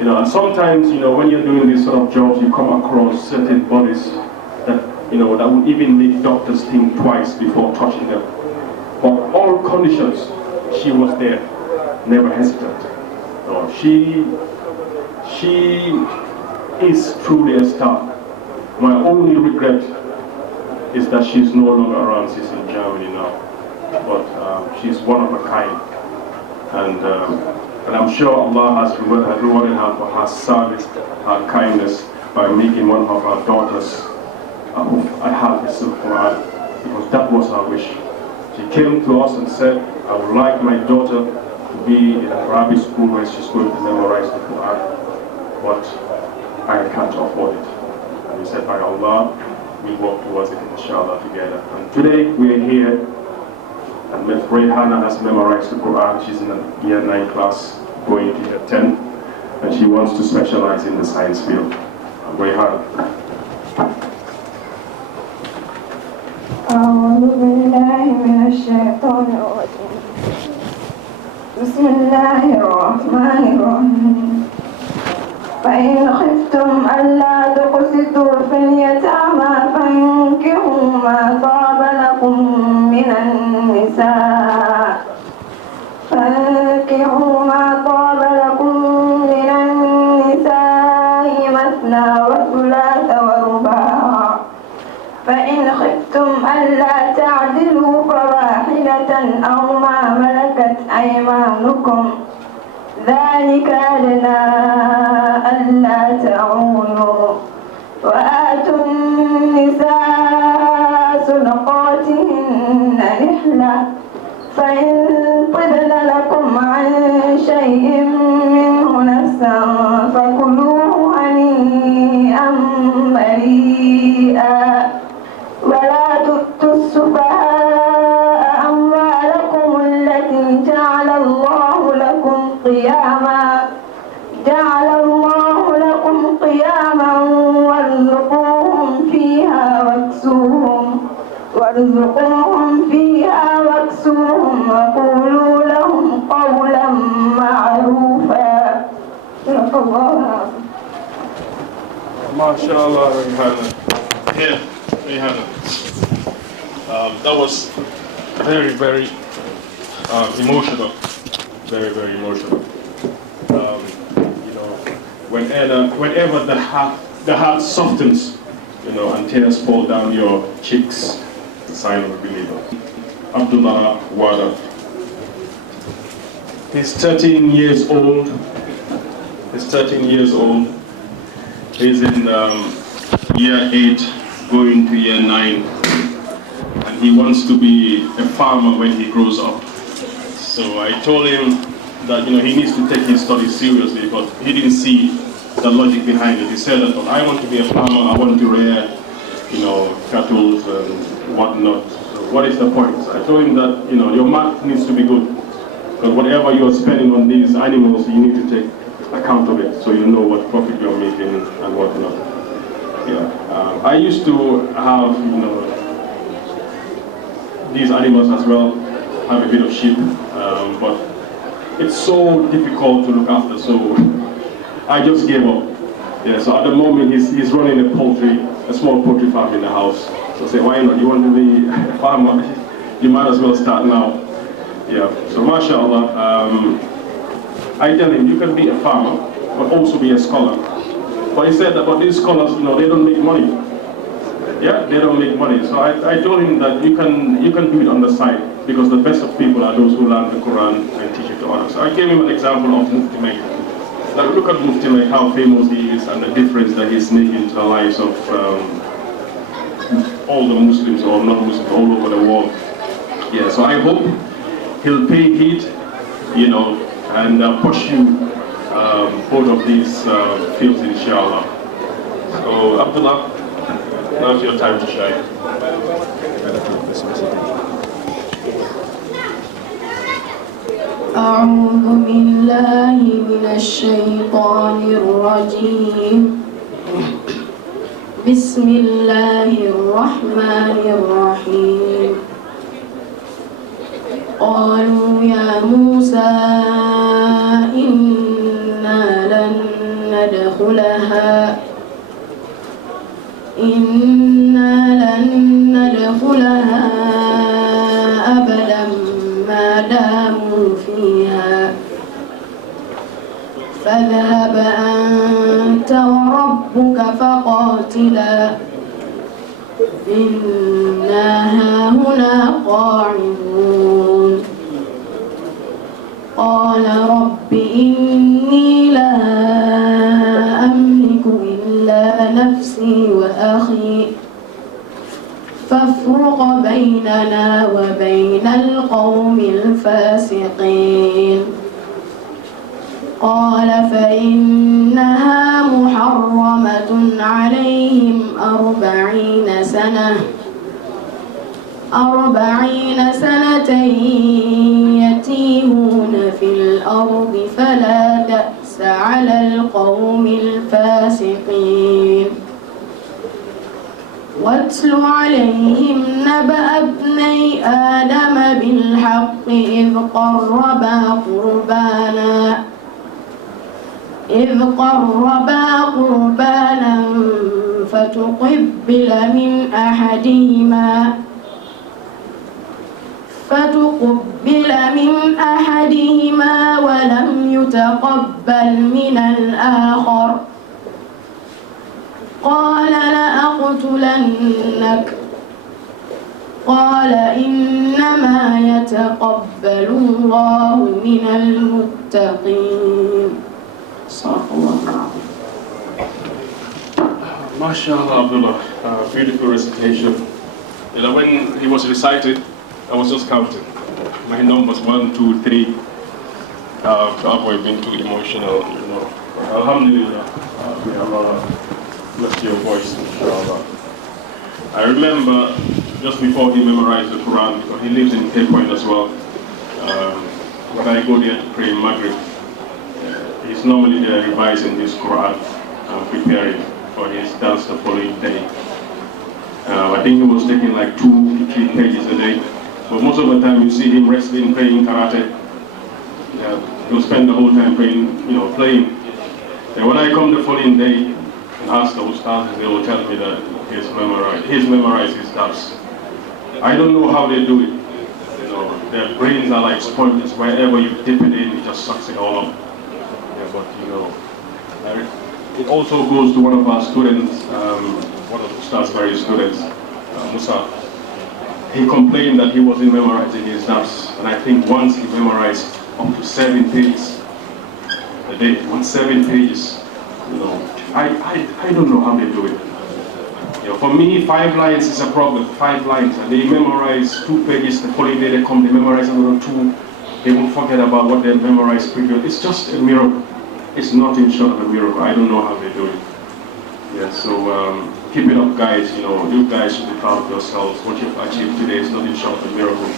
And sometimes, when you're doing these sort of jobs, you come across certain bodies that, that would even make doctors think twice before touching them. But all conditions, she was there, never hesitant. She is truly a star. My only regret is that she's no longer around. She's in Germany now. But she's one of a kind. And I'm sure Allah has rewarded her for her service, her kindness, by making one of her daughters a Hafiz al-Quran, because that was her wish. She came to us and said, I would like my daughter to be in a Arabic school where she's going to memorize the Quran, but I can't afford it. And we said, by Allah, we work towards it, inshallah, together. And today we are here, and Ms. Rayhana has memorized the Quran. She's in the year 9 class, going to year 10, and she wants to specialize in the science field. Rayhana. أعوذ بالله من الشيطان الرجيم بسم الله الرحمن الرحيم فإن خفتم ألا تقسطوا في اليتامى فانكحوا ما طاب لكم من النساء مثنى وثلاث ورباع ما ملكت أيمانكم ذلك أدنى ألا تعولوا وآتوا النساء صدقاتهن نحلة فإن طبن لكم عن شيء منه نفسا فكلوه هنيئا مريئا ولا تؤتوا السفهاء أموالكم التي جعل الله لكم قياما وارزقوهم فيها واكسوهم وقولوا لهم قولا معروفا. صدق الله العظيم. MashaAllah, Rihanna. Yeah, Rihanna. That was very, very emotional. Very, very emotional. Whenever the heart softens, and tears fall down your cheeks, the sign of a believer. Abdullah Wada. He's 13 years old. He's in year 8, going to year 9. And he wants to be a farmer when he grows up. So I told him that he needs to take his studies seriously, but he didn't see the logic behind it. He said that, I want to be a farmer, I want to rear, cattle and whatnot. So what is the point? So I told him that, your math needs to be good. But whatever you're spending on these animals, you need to take account of it so you know what profit you're making and whatnot. Yeah. I used to have, these animals as well, have a bit of sheep, but it's so difficult to look after, so I just gave up. Yeah, so at the moment he's running a small poultry farm in the house. So I say, why not? You want to be a farmer? You might as well start now. Yeah, so mashallah, I tell him you can be a farmer, but also be a scholar. But he said that, but these scholars, they don't make money. Yeah, they don't make money. So I told him that you can do it on the side, because the best of people are those who learn the Quran and teach it to others. So I gave him an example of Mufti Mek. Like, look at Mufti Mek, how famous he is and the difference that he's making to the lives of all the Muslims or non-Muslims all over the world. Yeah, so I hope he'll pay heed, and pursue both of these fields, inshallah. So, Abdullah, now's your time to shine. أعوذ بالله من الشيطان الرجيم. بسم الله الرحمن الرحيم. قالوا يا موسى إنا لن ندخلها أبدا ما داموا فيها فاذهب أنت وربك فقاتلا إنا هاهنا قاعدون. قال رب إني لا أملك إلا نفسي وأخي فافرق بيننا وبين القوم الفاسقين. قال فإنها محرمة عليهم 40 سنة يتيهون في الأرض فلا تأس على القوم الفاسقين. واتل عليهم نبأ ابني آدم بالحق إذ قربا قربانا فتقبل من أحدهما ولم يتقبل من الآخر قال لأقتلنك قال إنما يتقبل الله من المتقين. صدق الله العظيم. MashaAllah, Abdullah, beautiful recitation. You know, when he was recited, I was just counting. My numbers 1, 2, 3. To avoid being too emotional, you know. Alhamdulillah, may Allah bless your voice, inshallah. I remember just before he memorized the Quran, because he lives in Cape Point as well. When I go there to pray in Maghrib, he's normally there revising his Quran and preparing for his dance the following day. I think he was taking like 2 to 3 pages a day. But most of the time you see him wrestling, playing karate. He'll spend the whole time playing, playing. And when I come the following day and ask the ustaz, they will tell me that he's memorized his dance. I don't know how they do it. Their brains are like sponges. Wherever you dip it in, it just sucks it all up. Yeah, but it also goes to one of our students, one of the ustaz's various students, Musa. He complained that he wasn't memorizing his dance, and I think once he memorized up to 7 pages a day, 7 pages. I don't know how they do it. For me, 5 lines is a problem. 5 lines, and they memorize 2 pages. The following day they come, they memorize another 2. They won't forget about what they memorized previously. It's just a miracle. It's nothing short of a miracle. I don't know how they do it. Yeah, so keep it up, guys. You guys should be proud of yourselves. What you've achieved today is nothing short of a miracle.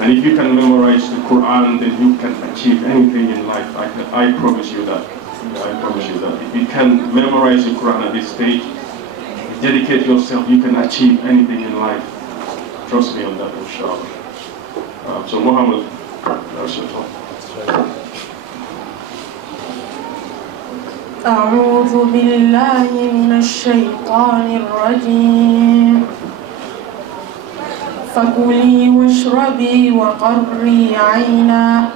And if you can memorize the Quran, then you can achieve anything in life. I promise you that. I promise you that. If you can memorize the Quran at this stage, dedicate yourself, you can achieve anything in life. Trust me on that, inshallah. So Muhammad, that's your talk. أعوذ بالله من الشيطان الرجيم. فكلي واشربي وقري عينا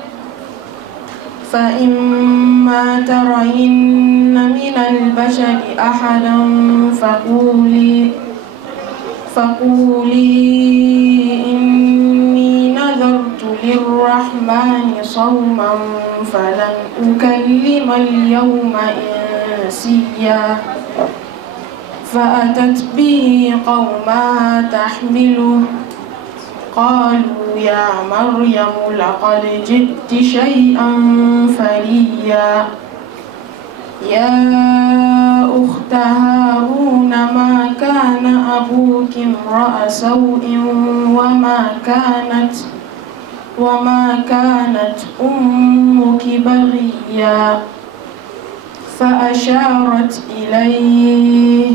فإما ترين من البشر أحدا فقولي إني نذرت للرحمن صوما فلن أكلم اليوم إنسيا فأتت به قومها تحمله قالوا يا مريم لقد جئت شيئا فريا يا أخت هارون ما كان أبوك امرأ سوء وما كانت أمك بغيا فأشارت إليه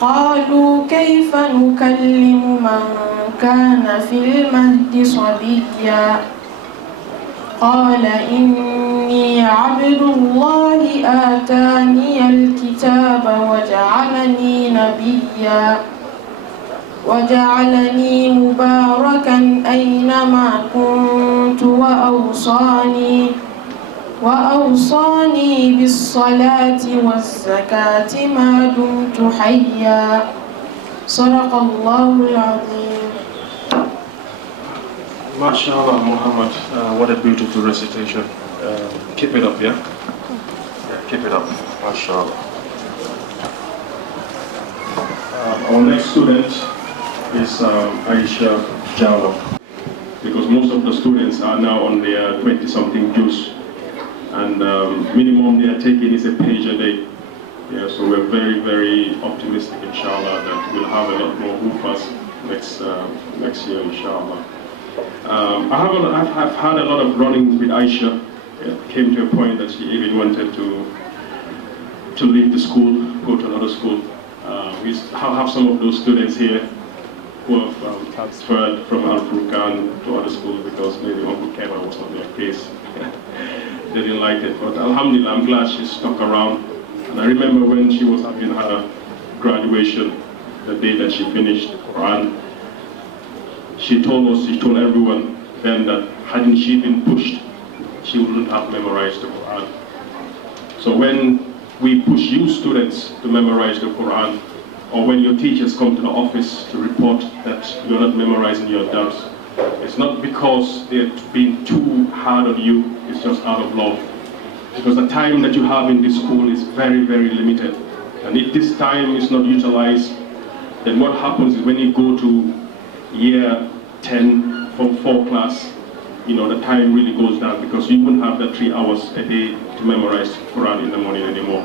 قالوا كيف نكلم من كان في المهد صبيا قال إني عبد الله آتاني الكتاب وجعلني نبيا وجعلني مباركا أينما كنت وأوصاني بالصلاة والزكاة ما دمت حيا صدق الله العظيم. MashaAllah, Muhammad, what a beautiful recitation. Keep it up, yeah? Yeah, keep it up. MashaAllah. Our next student is Aisha Jawab, because most of the students are now on their 20-something juice, and minimum they are taking is a page a day. Yeah, so we're very, very optimistic, inshallah, that we'll have a lot more Hufaz next year, inshallah. I've had a lot of run-ins with Aisha. It came to a point that she even wanted to leave the school, go to another school. We have some of those students here who have transferred from Furqan to other schools because maybe Uncle Kema was not their case. They didn't like it, but Alhamdulillah, I'm glad she stuck around. And I remember when she was having her graduation, the day that she finished Quran, she told everyone then that hadn't she been pushed, she wouldn't have memorized the Quran. So when we push you students to memorize the Quran, or when your teachers come to the office to report that you're not memorizing your dars, it's not because they're being too hard on you, it's just out of love. Because the time that you have in this school is very, very limited. And if this time is not utilized, then what happens is when you go to year 10, Form 4 class, you know, the time really goes down because you won't have the 3 hours a day to memorize Quran in the morning anymore.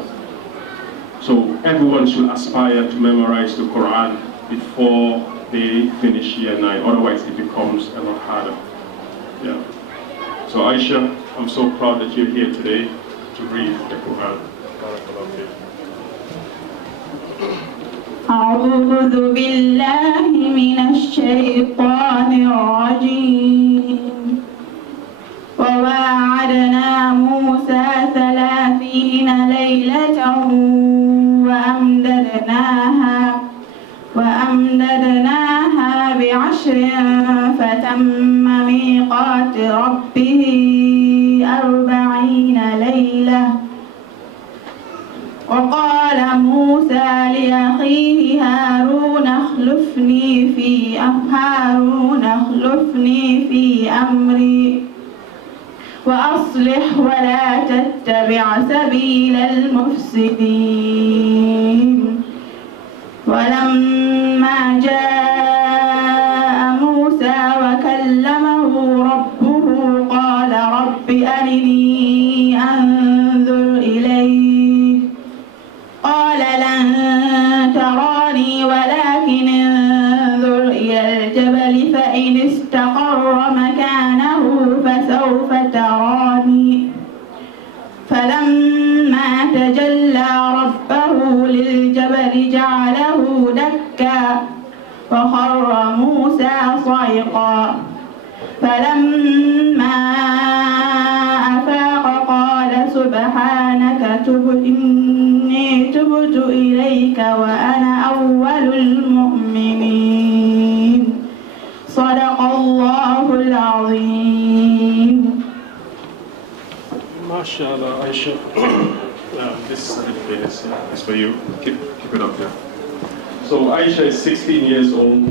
So everyone should aspire to memorize the Quran before they finish year 9, otherwise it becomes a lot harder. Yeah. So Aisha, I'm so proud that you're here today to read the Quran. أعوذ بالله من الشيطان الرجيم وواعدنا موسى 30 ليلة وأمددناها ب10 فتم ميقات ربه 40 ليلة وقال موسى لأخيه هارون اخلفني في أمري وأصلح ولا تتبع سبيل المفسدين ولما جاء موسى وكلمه ربه قال رب أرني أنظر إليك قال لن تراني ولكن انظر إلى الجبل فإن استقر مكانه فسوف تراني فلما تجلى ربه للجبل جعله دكا وخر موسى صعقا فلما أفاق قال سبحانك إني تبت إليك وأنا أول المؤمنين صدق الله العظيم. MashaAllah, Aisha. This certificate is for you. Keep it up there. So Aisha is 16 years old.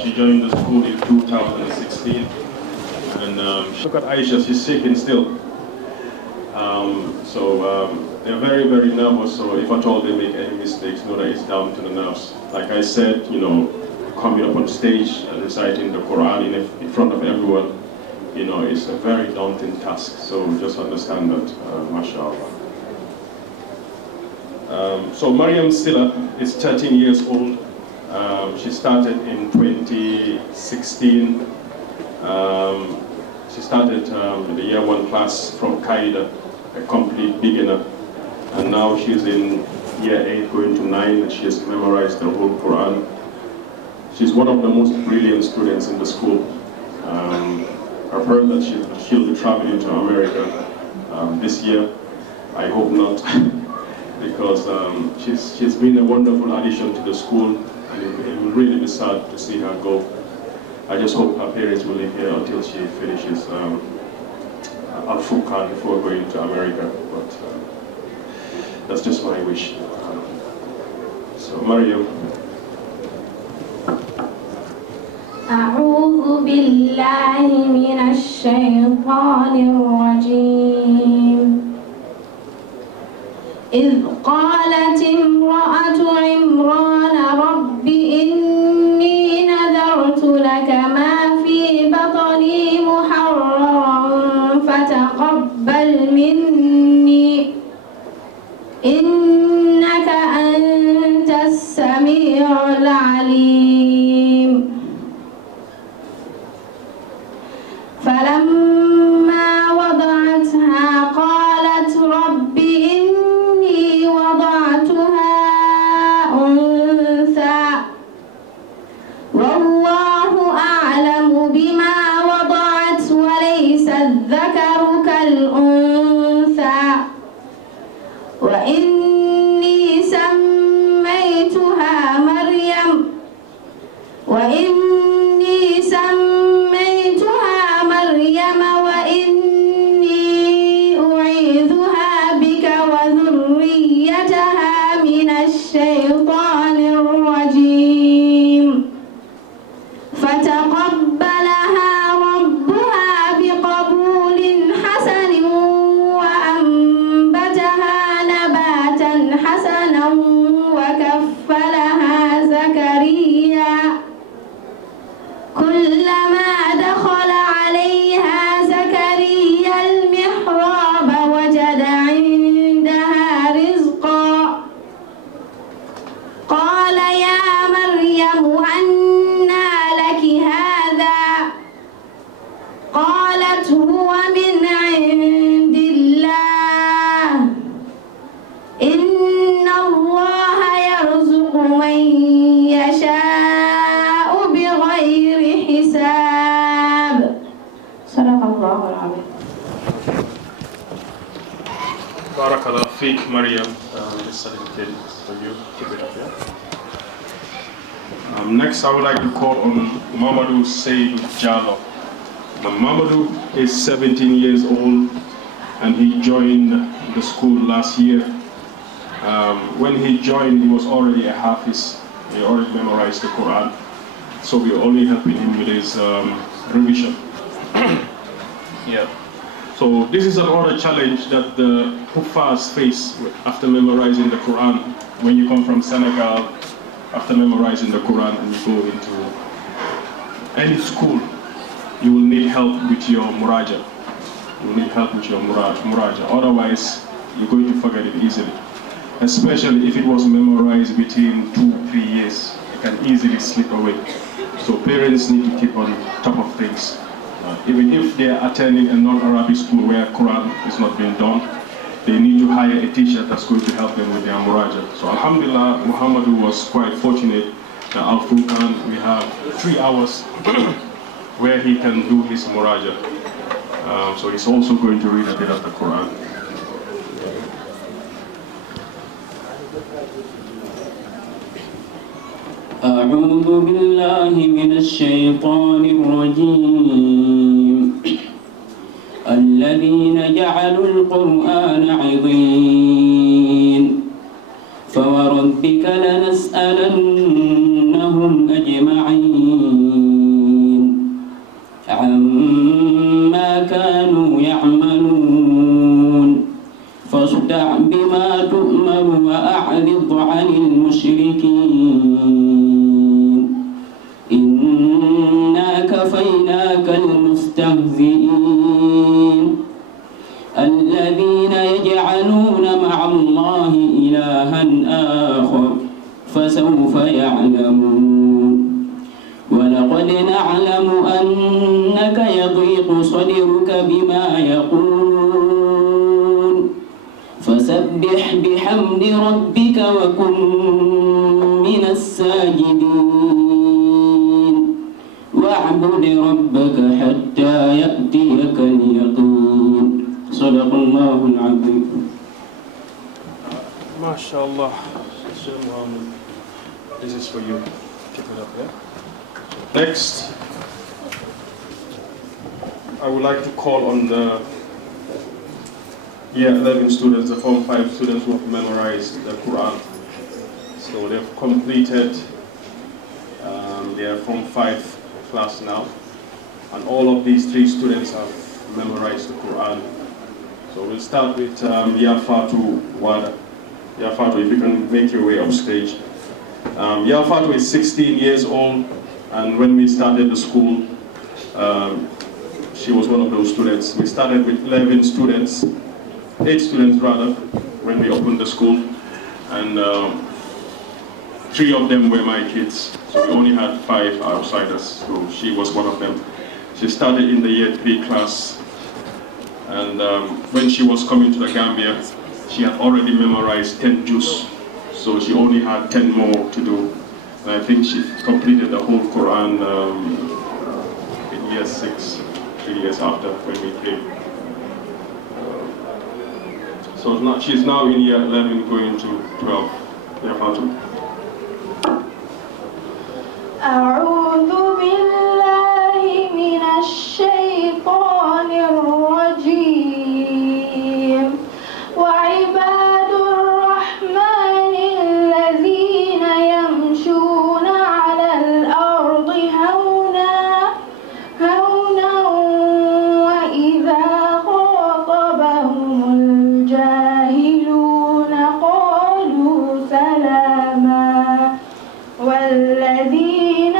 She joined the school in 2016. And look at Aisha, she's shaking still. They're very, very nervous. So if at all they make any mistakes, know that it's down to the nerves. Like I said, you know, coming up on stage and reciting the Quran in front of everyone, you know, it's a very daunting task. So just understand that, mashallah. So Maryam Silla is 13 years old. She started in 2016. She started the year 1 class from Qaeda, a complete beginner. And now she's in year 8 going to 9 and she has memorized the whole Quran. She's one of the most brilliant students in the school. I've heard that she'll be traveling to America this year. I hope not, because she's been a wonderful addition to the school, and it will really be sad to see her go. I just hope her parents will live here until she finishes at Furqan before going to America. But that's just my wish. So, Mario. أعوذ بالله من الشيطان الرجيم إذ قالت امرأة عمران رب إني نذرت لك ما في بطني محررا فتقبل مني إنك أنت السميع العليم فلما وضعتها قالت رب إني وضعتها أنثى والله أعلم بما وضعت وليس الذكر كالأنثى وإني سميتها مريم وإني أعيذها بك وذريتها من الشيطان الرجيم Barakallah Fiqh, Maryam. This certificate is for you. Keep it up, yeah? Next, I would like to call on Mamadou Seydou Diallo. Now, Mamadou is 17 years old and he joined the school last year. When he joined, he was already a Hafiz. He already memorized the Quran. So we were only helping him with his revision. Yeah. So this is another challenge that the Hufaz face after memorizing the Quran. When you come from Senegal, after memorizing the Quran and you go into any school, you will need help with your muraja. You will need help with your muraja. Otherwise, you're going to forget it easily. Especially if it was memorized within 2-3 years, it can easily slip away. So parents need to keep on top of things. Even if they are attending a non-Arabic school where Quran is not being done, they need to hire a teacher that's going to help them with their muraja. So Alhamdulillah, Muhammadu was quite fortunate that Al Furqan, we have 3 hours where he can do his muraja. So he's also going to read a bit of the Quran. أعوذ بالله من الشيطان الرجيم الذين جعلوا القرآن عضين فوربك لنسألنهم أجمعين عما كانوا يعملون فاصدع بما تؤمر وأعرض عن المشركين إنا كفيناك المستهزئين الذين يجعلون مع الله إلها آخر فسوف يعلمون ولقد نعلم أنك يضيق صدرك بما يقولون فسبح بحمد ربك وكن من الساجدين واعبد ربك حتى يأتيك اليقين صدق الله العظيم. MashaAllah. This is for you. Keep it up, yeah? Next, I would like to call on the year 11 students, the Form 5 students who have memorized the Quran. So they've completed their Form 5 class now. And all of these 3 students have memorized the Quran. So we'll start with Yafatu Wada. Yafatu, if you can make your way up stage. Yafatu is 16 years old, and when we started the school, she was one of those students. We started with 11 students, 8 students rather, when we opened the school, and 3 of them were my kids. So we only had 5 outsiders, so she was one of them. She started in the year 3 class, and when she was coming to the Gambia, she had already memorized 10 juz, so she only had 10 more to do. And I think she completed the whole Quran in year 6, 3 years after when we came. So now, she's now in year 11 going to 12. Yafatu. أعوذ بالله من الشيطان الرجيم وعباد الرحمن الذين يمشون على الأرض هونا وإذا خاطبهم الجاهلون قالوا سلاما والذين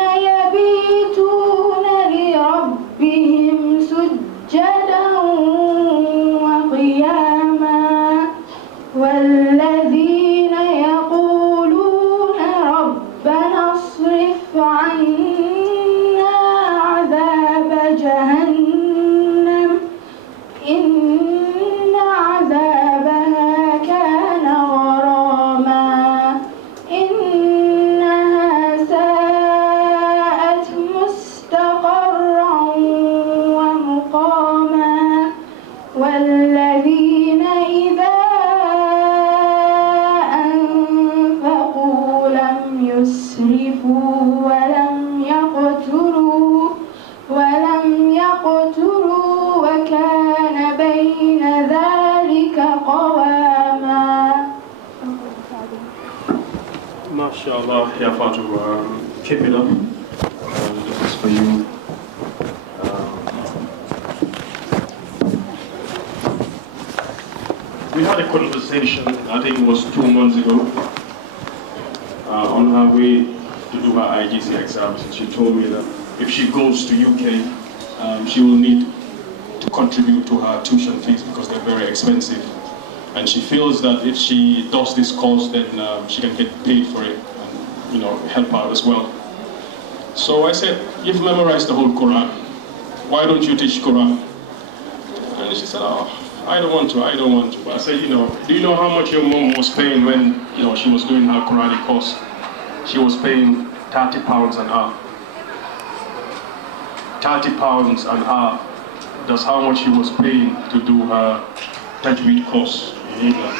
والذين إذا أنفقوا لم يسرفوا ولم يقتروا وكان بين ذلك قواما. MashaAllah, Ya Fatu, keep it up. This is for you. We had a conversation, I think it was 2 months ago, on her way to do her IGCSE exams, and she told me that if she goes to UK, she will need to contribute to her tuition fees because they're very expensive. And she feels that if she does this course, then she can get paid for it and, help out as well. So I said, you've memorized the whole Quran. Why don't you teach Quran? And she said, oh, I don't want to. But I said, do you know how much your mom was paying when, she was doing her Quranic course? She was paying £30 an hour. £30 an hour. That's how much she was paying to do her Tajweed course in England.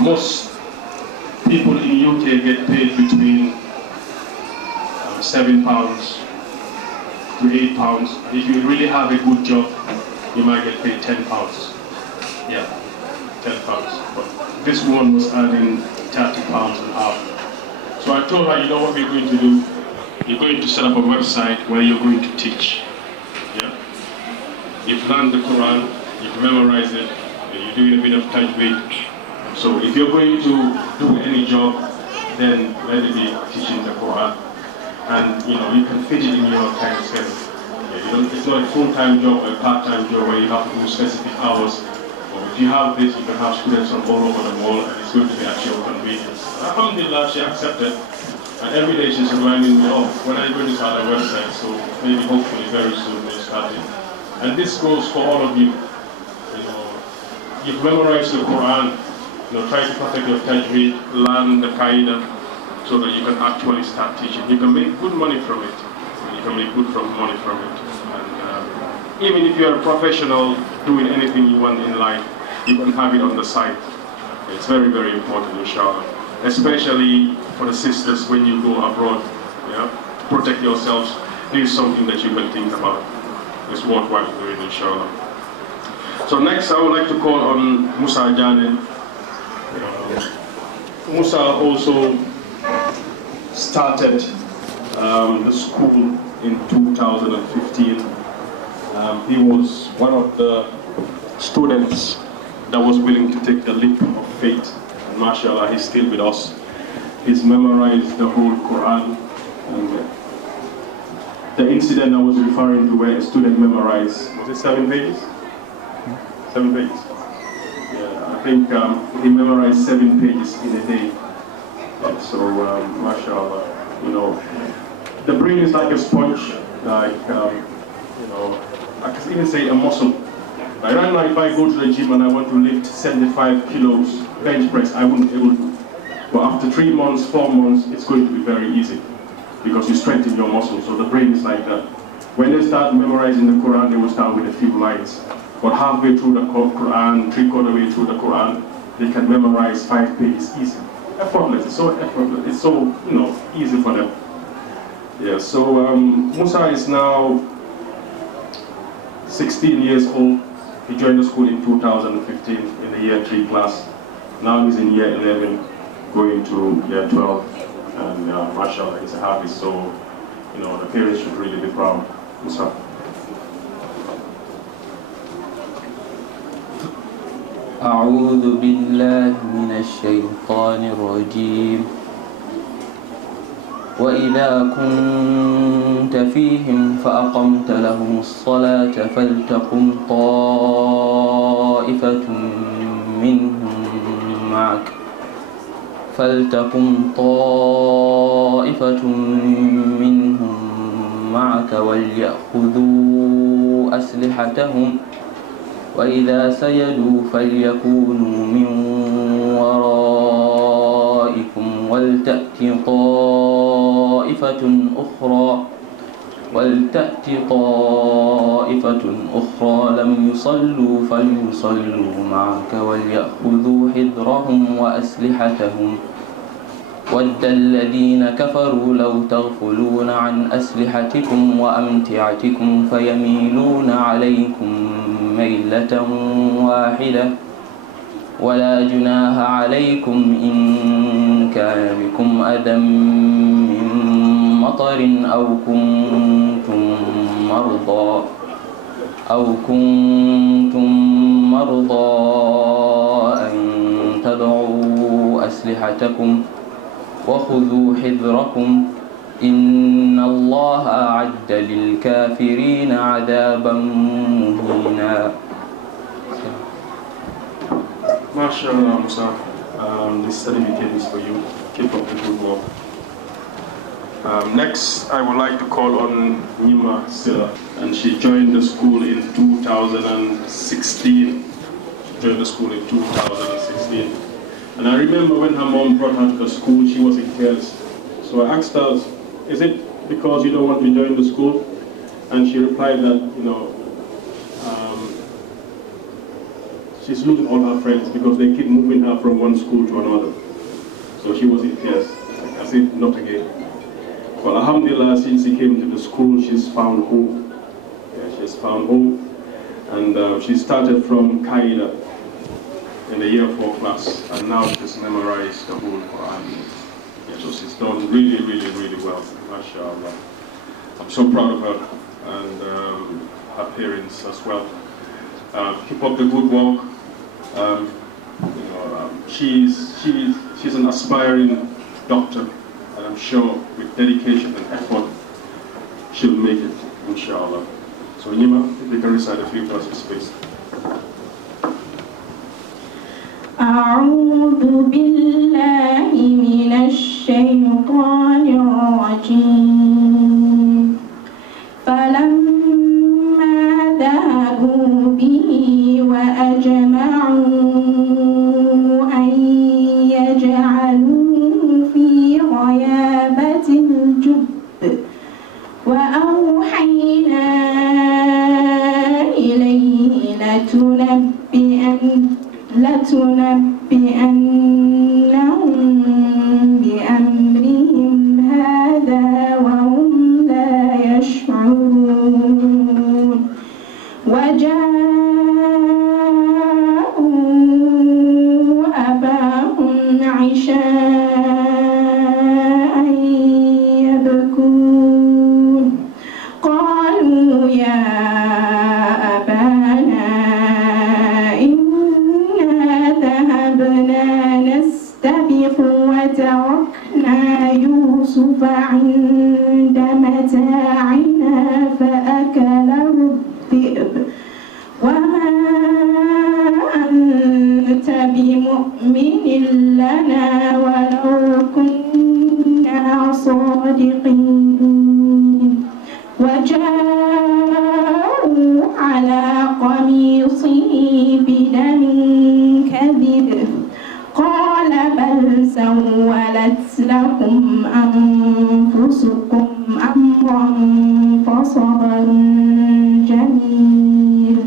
Most people in UK get paid between £7 to £8. If you really have a good job, you might get paid £10. Yeah, £10. But this woman was earning £30 an hour. So I told her, you know what we're going to do? You're going to set up a website where you're going to teach. Yeah? You've learned the Quran, you've memorized it, and you're doing a bit of tajweed. So if you're going to do any job, then let it be teaching the Quran. And you can fit it in your time schedule. Yeah, it's not a full-time job or a part-time job where you have to do specific hours. Or if you have this, you can have students from all over the world, and it's going to be at your convenience. Alhamdulillah, she accepted. And every day she's reminding me, when are you going to start a website? So maybe hopefully very soon we'll start it. And this goes for all of you. You've memorized the Quran. Try to perfect your tajweed, learn the qaida, so that you can actually start teaching. You can make good money from it. You can make good money from it. And even if you're a professional doing anything you want in life, you can have it on the side. It's very, very important, inshallah. Especially for the sisters when you go abroad. To protect yourselves. This is something that you can think about. It's worthwhile doing, inshallah. So next, I would like to call on Musa Jane. Musa also started the school in 2015. He was one of the students that was willing to take the leap of faith. And mashallah, he's still with us. He's memorized the whole Quran. And the incident I was referring to where a student memorized, was it 7 pages? 7 pages. Yeah, I think he memorized 7 pages in a day. So, mashallah, the brain is like a sponge, like, I can even say a muscle. Right now, if I go to the gym and I want to lift 75 kilos bench press, I wouldn't be able to. But after 3 months, 4 months, it's going to be very easy because you strengthen your muscles. So the brain is like that. When they start memorizing the Quran, they will start with a few lines. But halfway through the Quran, 3/4 way through the Quran, they can memorize 5 pages easily. Effortless. It's so effortless. It's so easy for them. Yeah. So Musa is now 16 years old. He joined the school in 2015 in the year 3 class. Now he's in year 11, going to year 12, and mashallah, he's a happy. So the parents should really be proud. Musa. أعوذ بالله من الشيطان الرجيم وإذا كنت فيهم فأقمت لهم الصلاة فلتقم طائفة منهم معك وليأخذوا أسلحتهم وإذا سجدوا فليكونوا من ورائكم ولتأت طائفة طائفة أخرى لم يصلوا فليصلوا معك وليأخذوا حذرهم وأسلحتهم ود الذين كفروا لو تغفلون عن أسلحتكم وأمتعتكم فيميلون عليكم ميلة واحدة ولا جناح عليكم إن كان بكم أذى من مطر أو كنتم مرضى أن تضعوا أسلحتكم وخذوا حذركم إن الله أعد للكافرين عذابا مهينا. MashaAllah, Musa. This certificate is for you. Keep up the good work. Next, I would like to call on Nima Silla, and she joined the school in 2016. She joined the school in 2016. And I remember when her mom brought her to the school, she was in tears. So I asked her, is it because you don't want to join the school? And she replied that, she's losing all her friends because they keep moving her from one school to another. So she was in tears. I said, not again. Well, alhamdulillah, since she came to the school, she's found home. Yeah, she's found home. And she started from Qaeda in the year 4 class, and now she's memorized the whole Quran. Yeah, so she's done really, really, really well, mashallah. I'm so proud of her and her parents as well. Keep up the good work. She's an aspiring doctor, and I'm sure with dedication and effort, she'll make it, inshallah. So Nima, if you can recite a few verses, please. أعوذ بالله من الشيطان الرجيم فلما ذهبوا به وأجمعوا أن يجعلوه في غيابة الجب وأوحينا إليه لتنبئنهم بأمرهم هذا وهم لا يشعرون وجاءوا أباهم عشاء يبكون قالوا يا أبانا نستبق وتركنا يوسف عند متاعنا فأكله الذئب وما أنت بمؤمن لنا ولو كنا صادقين وجاءوا على قميصه بدم كذب قال بل سولت لكم أنفسكم أمرا فصبر جميل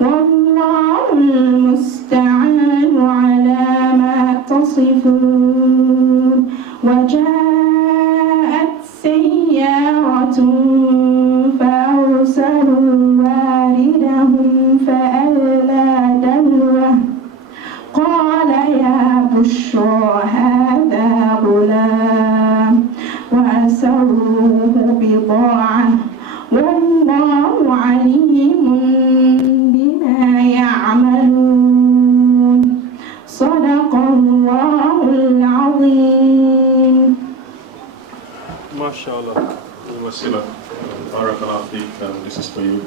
والله المستعان على ما تصفون وجاءت سيارة فأرسلوا واردهم فأدلى دلوه قال يا بشرى هذا غلام وأسروه بضاعة والله عليم بما يعملون صدق الله العظيم. MashaAllah. Wasila. Barakallah fiik. This is for you.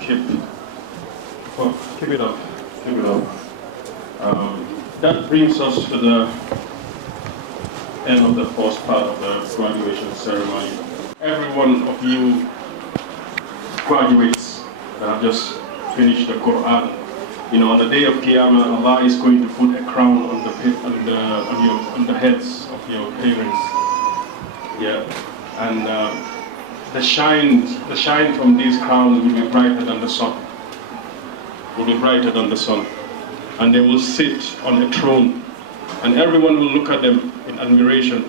Keep it up. Keep it up. That brings us to the end of the first part of the graduation ceremony. Every one of you graduates that have just finished the Quran, on the day of Qiyamah, Allah is going to put a crown on the heads of your parents. Yeah, and the shine from these crowns will be brighter than the sun. Will be brighter than the sun. And they will sit on a throne. And everyone will look at them in admiration.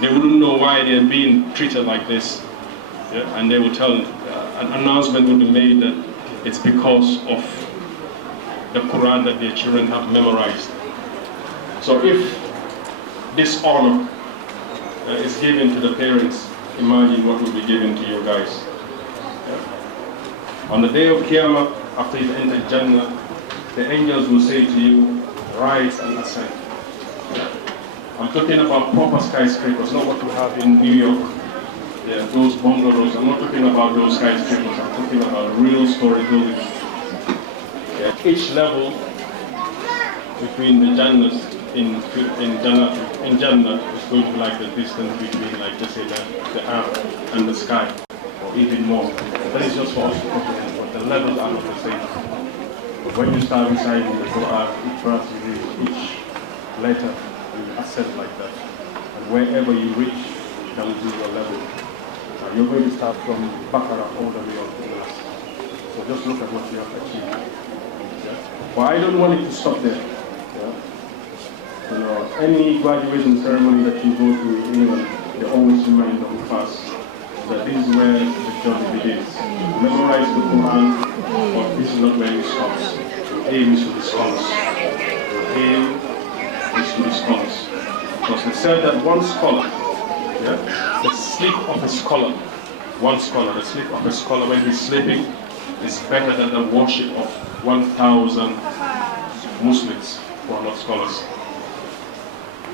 They wouldn't know why they're being treated like this. Yeah? And they will tell, an announcement will be made that it's because of the Quran that their children have memorized. So if this honor is given to the parents, imagine what will be given to you guys. Yeah. On the day of Qiyamah, after you've entered Jannah, the angels will say to you, rise and ascend. Yeah. I'm talking about proper skyscrapers, not what we have in New York. Yeah, those bungalows. I'm not talking about those skyscrapers. I'm talking about real story buildings. Yeah. Each level between the Jannahs in Jannah is going to be like the distance between, like, let's say, the earth and the sky, or even more. That is just for us to comprehend, but the levels are not the same. But when you start reciting the Quran, each verse you read, each letter will ascend like that. And wherever you reach, that will be your level. You're going to start from Baqarah all the way up to Nas. So just look at what you have achieved. Yeah? But I don't want it to stop there. Yeah? You know, any graduation ceremony that you go to in England, they always remind the Hufaz that this is where the journey begins. Memorize the Quran, but this is not where it stops. The aim is to be scholars. The aim is to be scholars. Because they said that one scholar, yeah, the sleep of a scholar, one scholar, the sleep of a scholar when he's sleeping is better than the worship of 1,000 Muslims who are not scholars.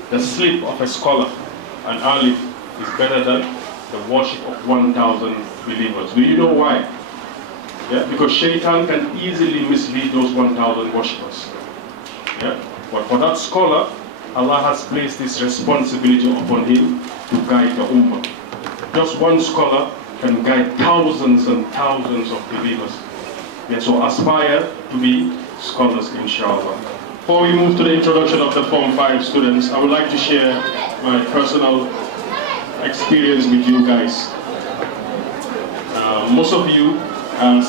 The sleep of a scholar, an alim, is better than the worship of 1,000 believers. Do you know why? Yeah, because Shaitan can easily mislead those 1,000 worshippers. Yeah? But for that scholar, Allah has placed this responsibility upon him to guide the Ummah. Just one scholar can guide thousands and thousands of believers. Yeah, so aspire to be scholars, inshallah. Before we move to the introduction of the Form 5 students, I would like to share my personal experience with you guys. Most of you are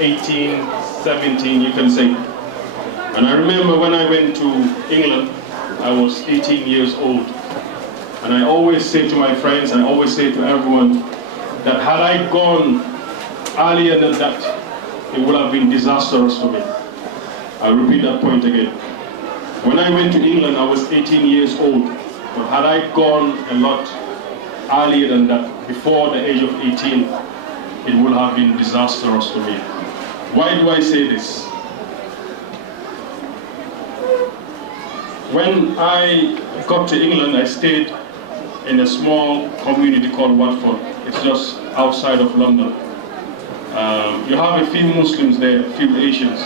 18, 17, you can say. And I remember when I went to England, I was 18 years old. And I always say to my friends, I always say to everyone, that had I gone earlier than that, it would have been disastrous for me. I'll repeat that point again. When I went to England, I was 18 years old. But had I gone a lot earlier than that, before the age of 18, it would have been disastrous for me. Why do I say this? When I got to England, I stayed in a small community called Watford. It's just outside of London. You have a few Muslims there, a few Asians,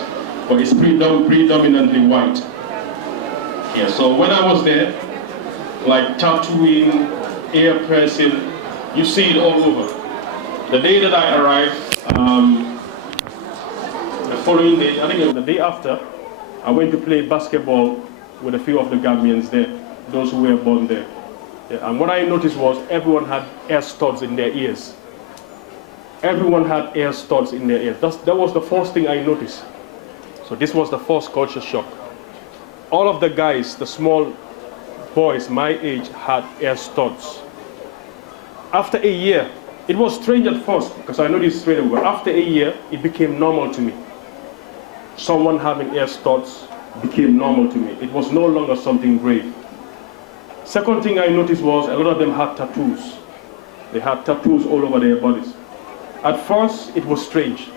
but it's predominantly white. Yeah, so when I was there, like tattooing, air pressing, you see it all over. The day that I arrived, the following day, I think it was the day after, I went to play basketball with a few of the Gambians there, those who were born there. Yeah, and what I noticed was everyone had ear studs in their ears. Everyone had ear studs in their ears. That was the first thing I noticed. So this was the first culture shock. All of the guys, the small boys my age, had ear studs. After a year, it was strange at first because I noticed straight away, but after a year, it became normal to me. Someone having ear studs became normal to me. It was no longer something grave. Second thing I noticed was a lot of them had tattoos. They had tattoos all over their bodies. At first, it was strange,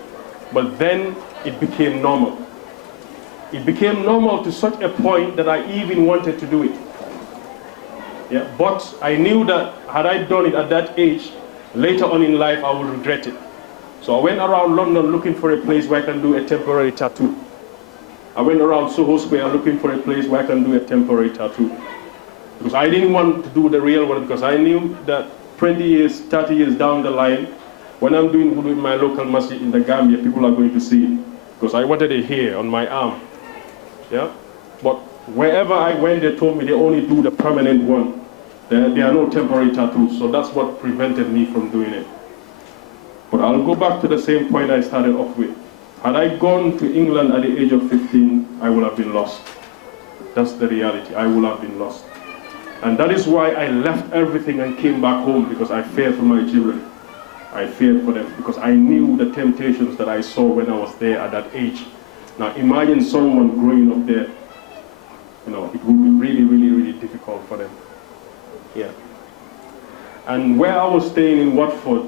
but then it became normal. It became normal to such a point that I even wanted to do it. Yeah, but I knew that had I done it at that age, later on in life I would regret it. So I went around London looking for a place where I can do a temporary tattoo. I went around Soho Square looking for a place where I can do a temporary tattoo. Because I didn't want to do the real one, because I knew that 20 years, 30 years down the line, when I'm doing wudu in my local masjid in the Gambia, people are going to see it. Because I wanted it here on my arm. Yeah? But wherever I went, they told me they only do the permanent one. There are no temporary tattoos, so that's what prevented me from doing it. But I'll go back to the same point I started off with. Had I gone to England at the age of 15, I would have been lost. That's the reality. I would have been lost. And that is why I left everything and came back home, because I feared for my children. I feared for them because I knew the temptations that I saw when I was there at that age. Now imagine someone growing up there, you know, it would be really, really, really difficult for them. Yeah. And where I was staying in Watford,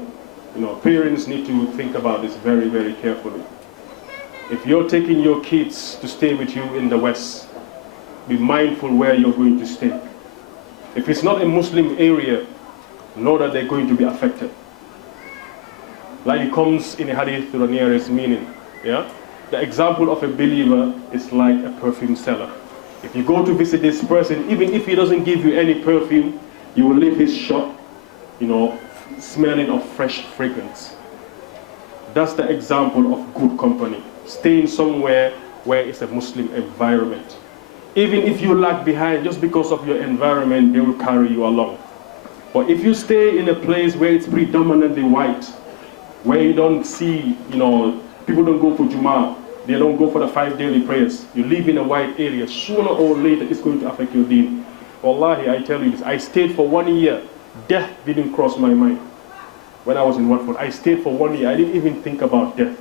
you know, parents need to think about this very, very carefully. If you're taking your kids to stay with you in the West, be mindful where you're going to stay. If it's not a Muslim area, know that they're going to be affected. Like it comes in a hadith to the nearest meaning. Yeah? The example of a believer is like a perfume seller. If you go to visit this person, even if he doesn't give you any perfume, you will leave his shop, you know, smelling of fresh fragrance. That's the example of good company. Staying somewhere where it's a Muslim environment. Even if you lag behind, just because of your environment, they will carry you along. But if you stay in a place where it's predominantly white, where you don't see, you know, people don't go for Jummah, they don't go for the 5 daily prayers, you live in a white area, sooner or later it's going to affect your deen. Wallahi, I tell you this, I stayed for 1 year, death didn't cross my mind. When I was in Watford, I stayed for 1 year, I didn't even think about death.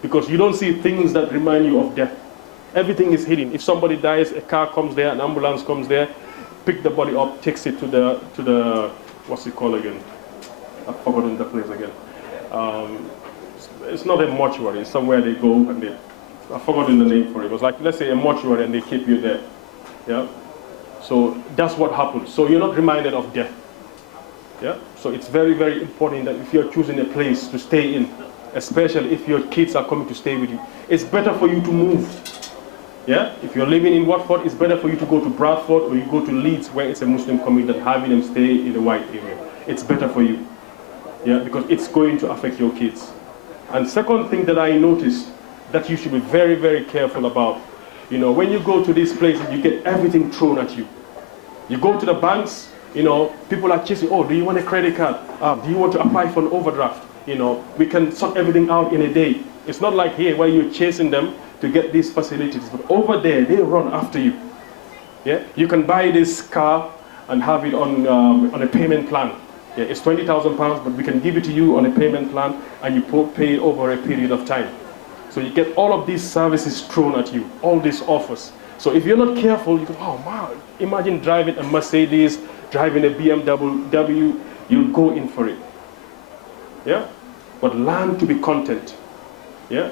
Because you don't see things that remind you of death. Everything is hidden. If somebody dies, a car comes there, an ambulance comes there, pick the body up, takes it to the what's it called again? I've forgotten the place again. It's not a mortuary, it's somewhere they go and I've forgotten the name for it. It was like, let's say a mortuary and they keep you there. Yeah? So that's what happens. So you're not reminded of death. Yeah? So it's very, very important that if you're choosing a place to stay in, especially if your kids are coming to stay with you, it's better for you to move. Yeah? If you're living in Watford, it's better for you to go to Bradford or you go to Leeds where it's a Muslim community than having them stay in the white area. It's better for you. Yeah? Because it's going to affect your kids. And second thing that I noticed that you should be very, very careful about, you know, when you go to these places, you get everything thrown at you. You go to the banks, you know, people are chasing, oh, do you want a credit card? Do you want to apply for an overdraft? You know, we can sort everything out in a day. It's not like here where you're chasing them to get these facilities, but over there, they run after you. Yeah? You can buy this car and have it on a payment plan. Yeah, it's £20,000, but we can give it to you on a payment plan and you pay it over a period of time. So you get all of these services thrown at you, all these offers. So if you're not careful, you go, oh wow, imagine driving a Mercedes, driving a BMW, you'll go in for it. Yeah? But learn to be content. Yeah?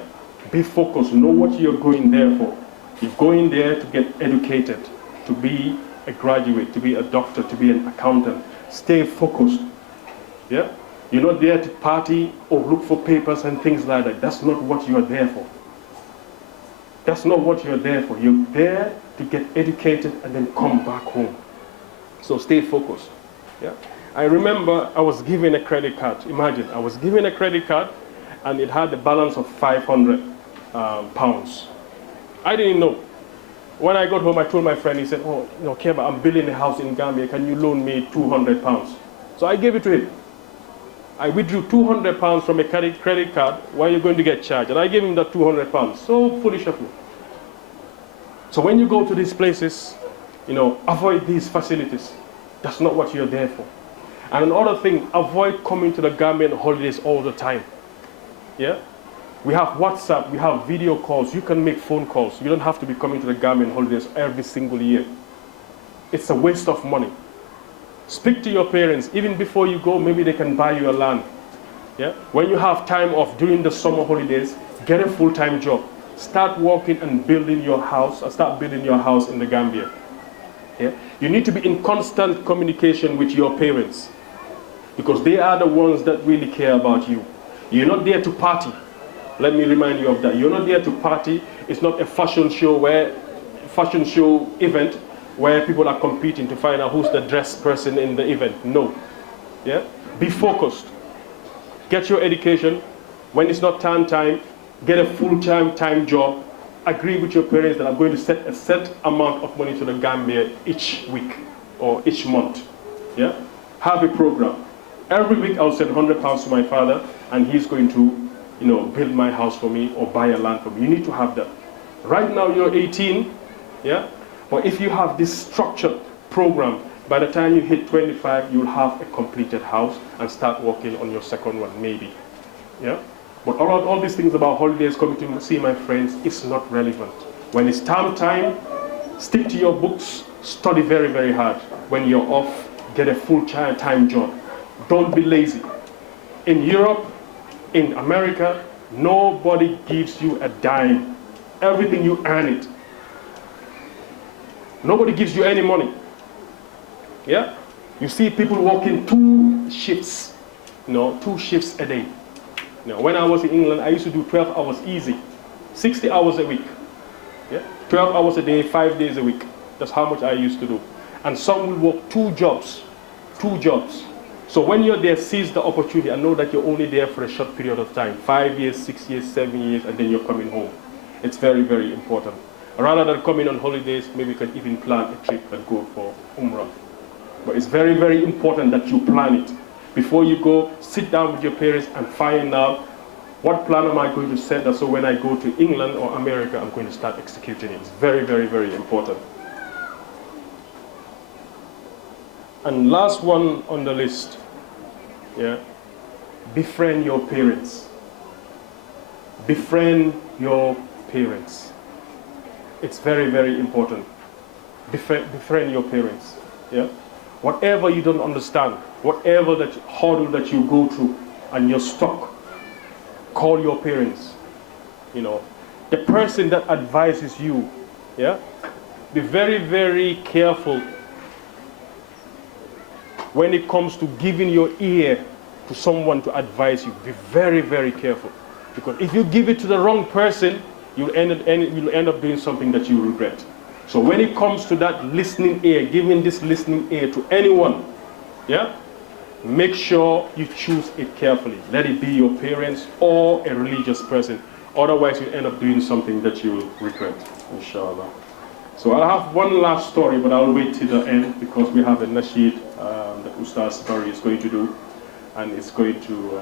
Be focused, know what you're going there for. You're going there to get educated, to be a graduate, to be a doctor, to be an accountant. Stay focused. Yeah? You're not there to party or look for papers and things like that. That's not what you're there for. That's not what you're there for. You're there to get educated and then come back home. So stay focused. Yeah? I remember I was given a credit card. Imagine, I was given a credit card and it had a balance of £500. I didn't know. When I got home, I told my friend, he said, oh, you know, Keba, I'm building a house in Gambia. Can you loan me £200? So I gave it to him. I withdrew £200 from a credit card. Why are you going to get charged? And I gave him that £200. So foolish of me. So when you go to these places, you know, avoid these facilities. That's not what you're there for. And another thing, avoid coming to the Gambian holidays all the time. Yeah? We have WhatsApp, we have video calls, you can make phone calls. You don't have to be coming to the Gambian holidays every single year. It's a waste of money. Speak to your parents, even before you go, maybe they can buy you a land. Yeah? When you have time off during the summer holidays, get a full-time job. Start working and building your house, or start building your house in the Gambia. Yeah? You need to be in constant communication with your parents because they are the ones that really care about you. You're not there to party. Let me remind you of that. You're not there to party. It's not a fashion show event where people are competing to find out who's the dressed person in the event. No. Yeah? Be focused. Get your education. When it's not time, get a full-time job. Agree with your parents that I'm going to set a set amount of money to the Gambia each week or each month. Yeah? Have a program. Every week I'll send £100 to my father, and he's going to, build my house for me or buy a land for me. You need to have that. Right now you're 18, yeah? But if you have this structured program, by the time you hit 25, you'll have a completed house and start working on your second one, maybe. Yeah? But all these things about holidays, coming to see my friends, it's not relevant. When it's time, stick to your books, study very, very hard. When you're off, get a full-time job. Don't be lazy. In Europe, in America, nobody gives you a dime. Everything you earn it. Nobody gives you any money. Yeah? You see people working 2 shifts, 2 shifts a day. When I was in England, I used to do 12 hours easy, 60 hours a week. Yeah? 12 hours a day, 5 days a week. That's how much I used to do. And some will work 2 jobs. 2 jobs. So when you're there, seize the opportunity and know that you're only there for a short period of time. 5 years, 6 years, 7 years, and then you're coming home. It's very, very important. Rather than coming on holidays, maybe you can even plan a trip and go for Umrah. But it's very, very important that you plan it. Before you go, sit down with your parents and find out what plan am I going to set so when I go to England or America, I'm going to start executing it. It's very, very, very important. And last one on the list, yeah, befriend your parents. Befriend your parents. It's very, very important. Befriend your parents. Yeah? Whatever you don't understand, whatever that hurdle that you go through and you're stuck, call your parents. The person that advises you, yeah? Be very, very careful when it comes to giving your ear to someone to advise you. Be very, very careful. Because if you give it to the wrong person, you'll end up doing something that you regret. So when it comes to that listening ear, giving this listening ear to anyone, yeah, make sure you choose it carefully. Let it be your parents or a religious person. Otherwise, you'll end up doing something that you will regret, inshallah. So I'll have one last story, but I'll wait till the end because we have a nasheed that Ustaz Barry is going to do, and it's going to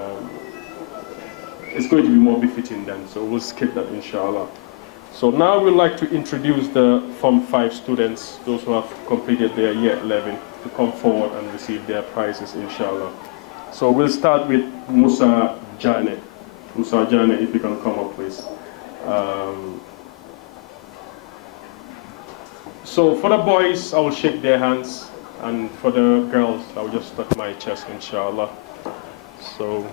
be more befitting then. So we'll skip that, inshallah. So now we'd like to introduce the Form 5 students, those who have completed their year 11, to come forward and receive their prizes, inshallah. So we'll start with Musa Jane. Musa Jane, if you can come up, please. So for the boys, I will shake their hands, and for the girls, I will just touch my chest, inshallah. So,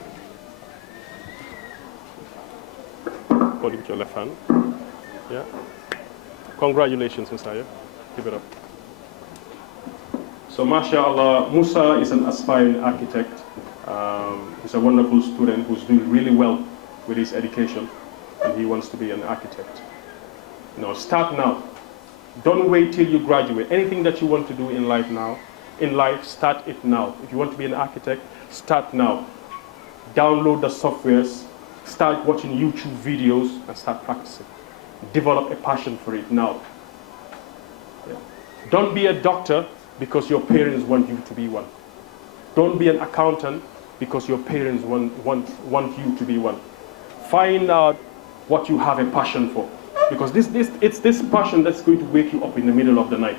hold it with your left hand. Yeah. Congratulations, Messiah. Give it up. So, mashallah, Musa is an aspiring architect. He's a wonderful student who's doing really well with his education, and he wants to be an architect. Start now. Don't wait till you graduate. Anything that you want to do in life, start it now. If you want to be an architect, start now. Download the softwares, start watching YouTube videos, and start practicing. Develop a passion for it now. Yeah. Don't be a doctor because your parents want you to be one. Don't be an accountant because your parents want you to be one. Find out what you have a passion for. Because it's this passion that's going to wake you up in the middle of the night.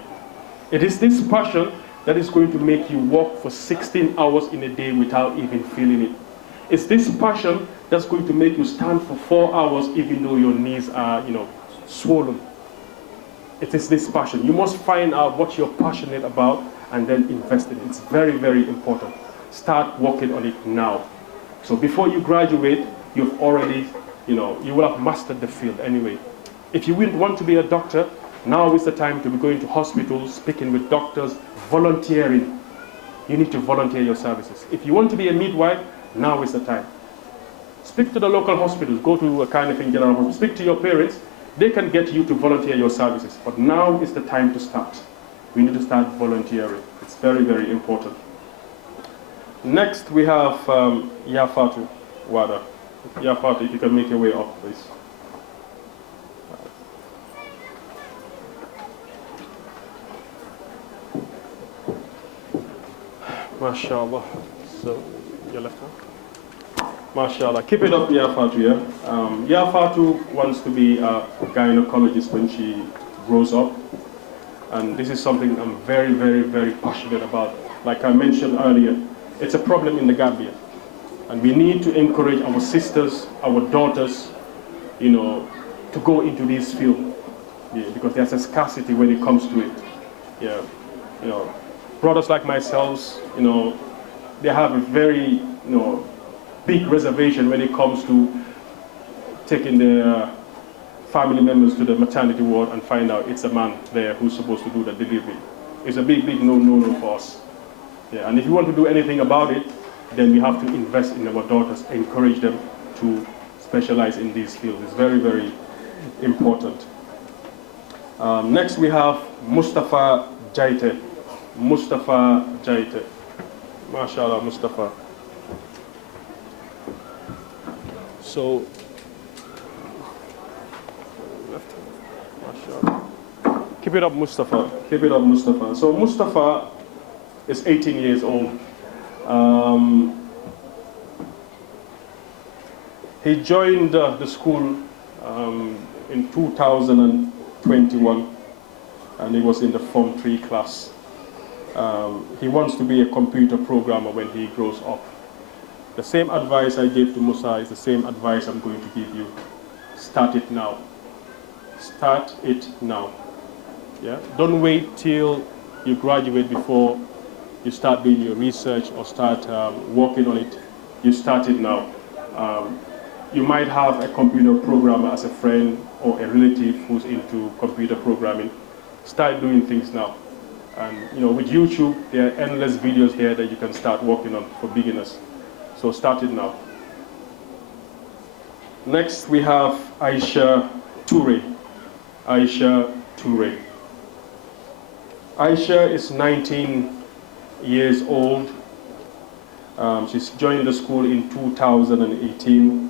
It is this passion that is going to make you walk for 16 hours in a day without even feeling it. It's this passion that's going to make you stand for 4 hours even though your knees are, swollen. It is this passion. You must find out what you're passionate about and then invest in it. It's very, very important. Start working on it now. So before you graduate, you've already, you will have mastered the field anyway. If you want to be a doctor, now is the time to be going to hospitals, speaking with doctors, volunteering. You need to volunteer your services. If you want to be a midwife, now is the time. Speak to the local hospitals, go to a kind of in general hospital, speak to your parents. They can get you to volunteer your services. But now is the time to start. We need to start volunteering. It's very, very important. Next, we have Yafatu Wada. Yafatu, if you can make your way up, please. MashaAllah. So, your left hand. MashaAllah. Keep it up, Ya Fatu, yeah? Ya Fatu wants to be a gynecologist when she grows up. And this is something I'm very, very, very passionate about. Like I mentioned earlier, it's a problem in the Gambia. And we need to encourage our sisters, our daughters, you know, to go into this field. Yeah, because there's a scarcity when it comes to it. Yeah, you know, brothers like myself, you know, they have a very, you know, big reservation when it comes to taking their family members to the maternity ward and find out it's a man there who's supposed to do the delivery. It's a big, big no for us. Yeah, and if you want to do anything about it, then we have to invest in our daughters, encourage them to specialize in these fields. It's very, very important. Next we have Mustafa Jaite. Mustafa Jaite. MashaAllah, Mustafa. So, MashaAllah. Keep it up, Mustafa. Keep it up, Mustafa. So Mustafa is 18 years old. He joined the school in 2021, and he was in the Form 3 class. He wants to be a computer programmer when he grows up. The same advice I gave to Musa is the same advice I'm going to give you. Start it now. Start it now. Yeah? Don't wait till you graduate before you start doing your research or start working on it. You start it now. You might have a computer programmer as a friend or a relative who's into computer programming. Start doing things now. And you know, with YouTube, there are endless videos here that you can start working on for beginners. So start it now. Next, we have Aisha Toure. Aisha Toure. Aisha is 19 years old. She's joined the school in 2018,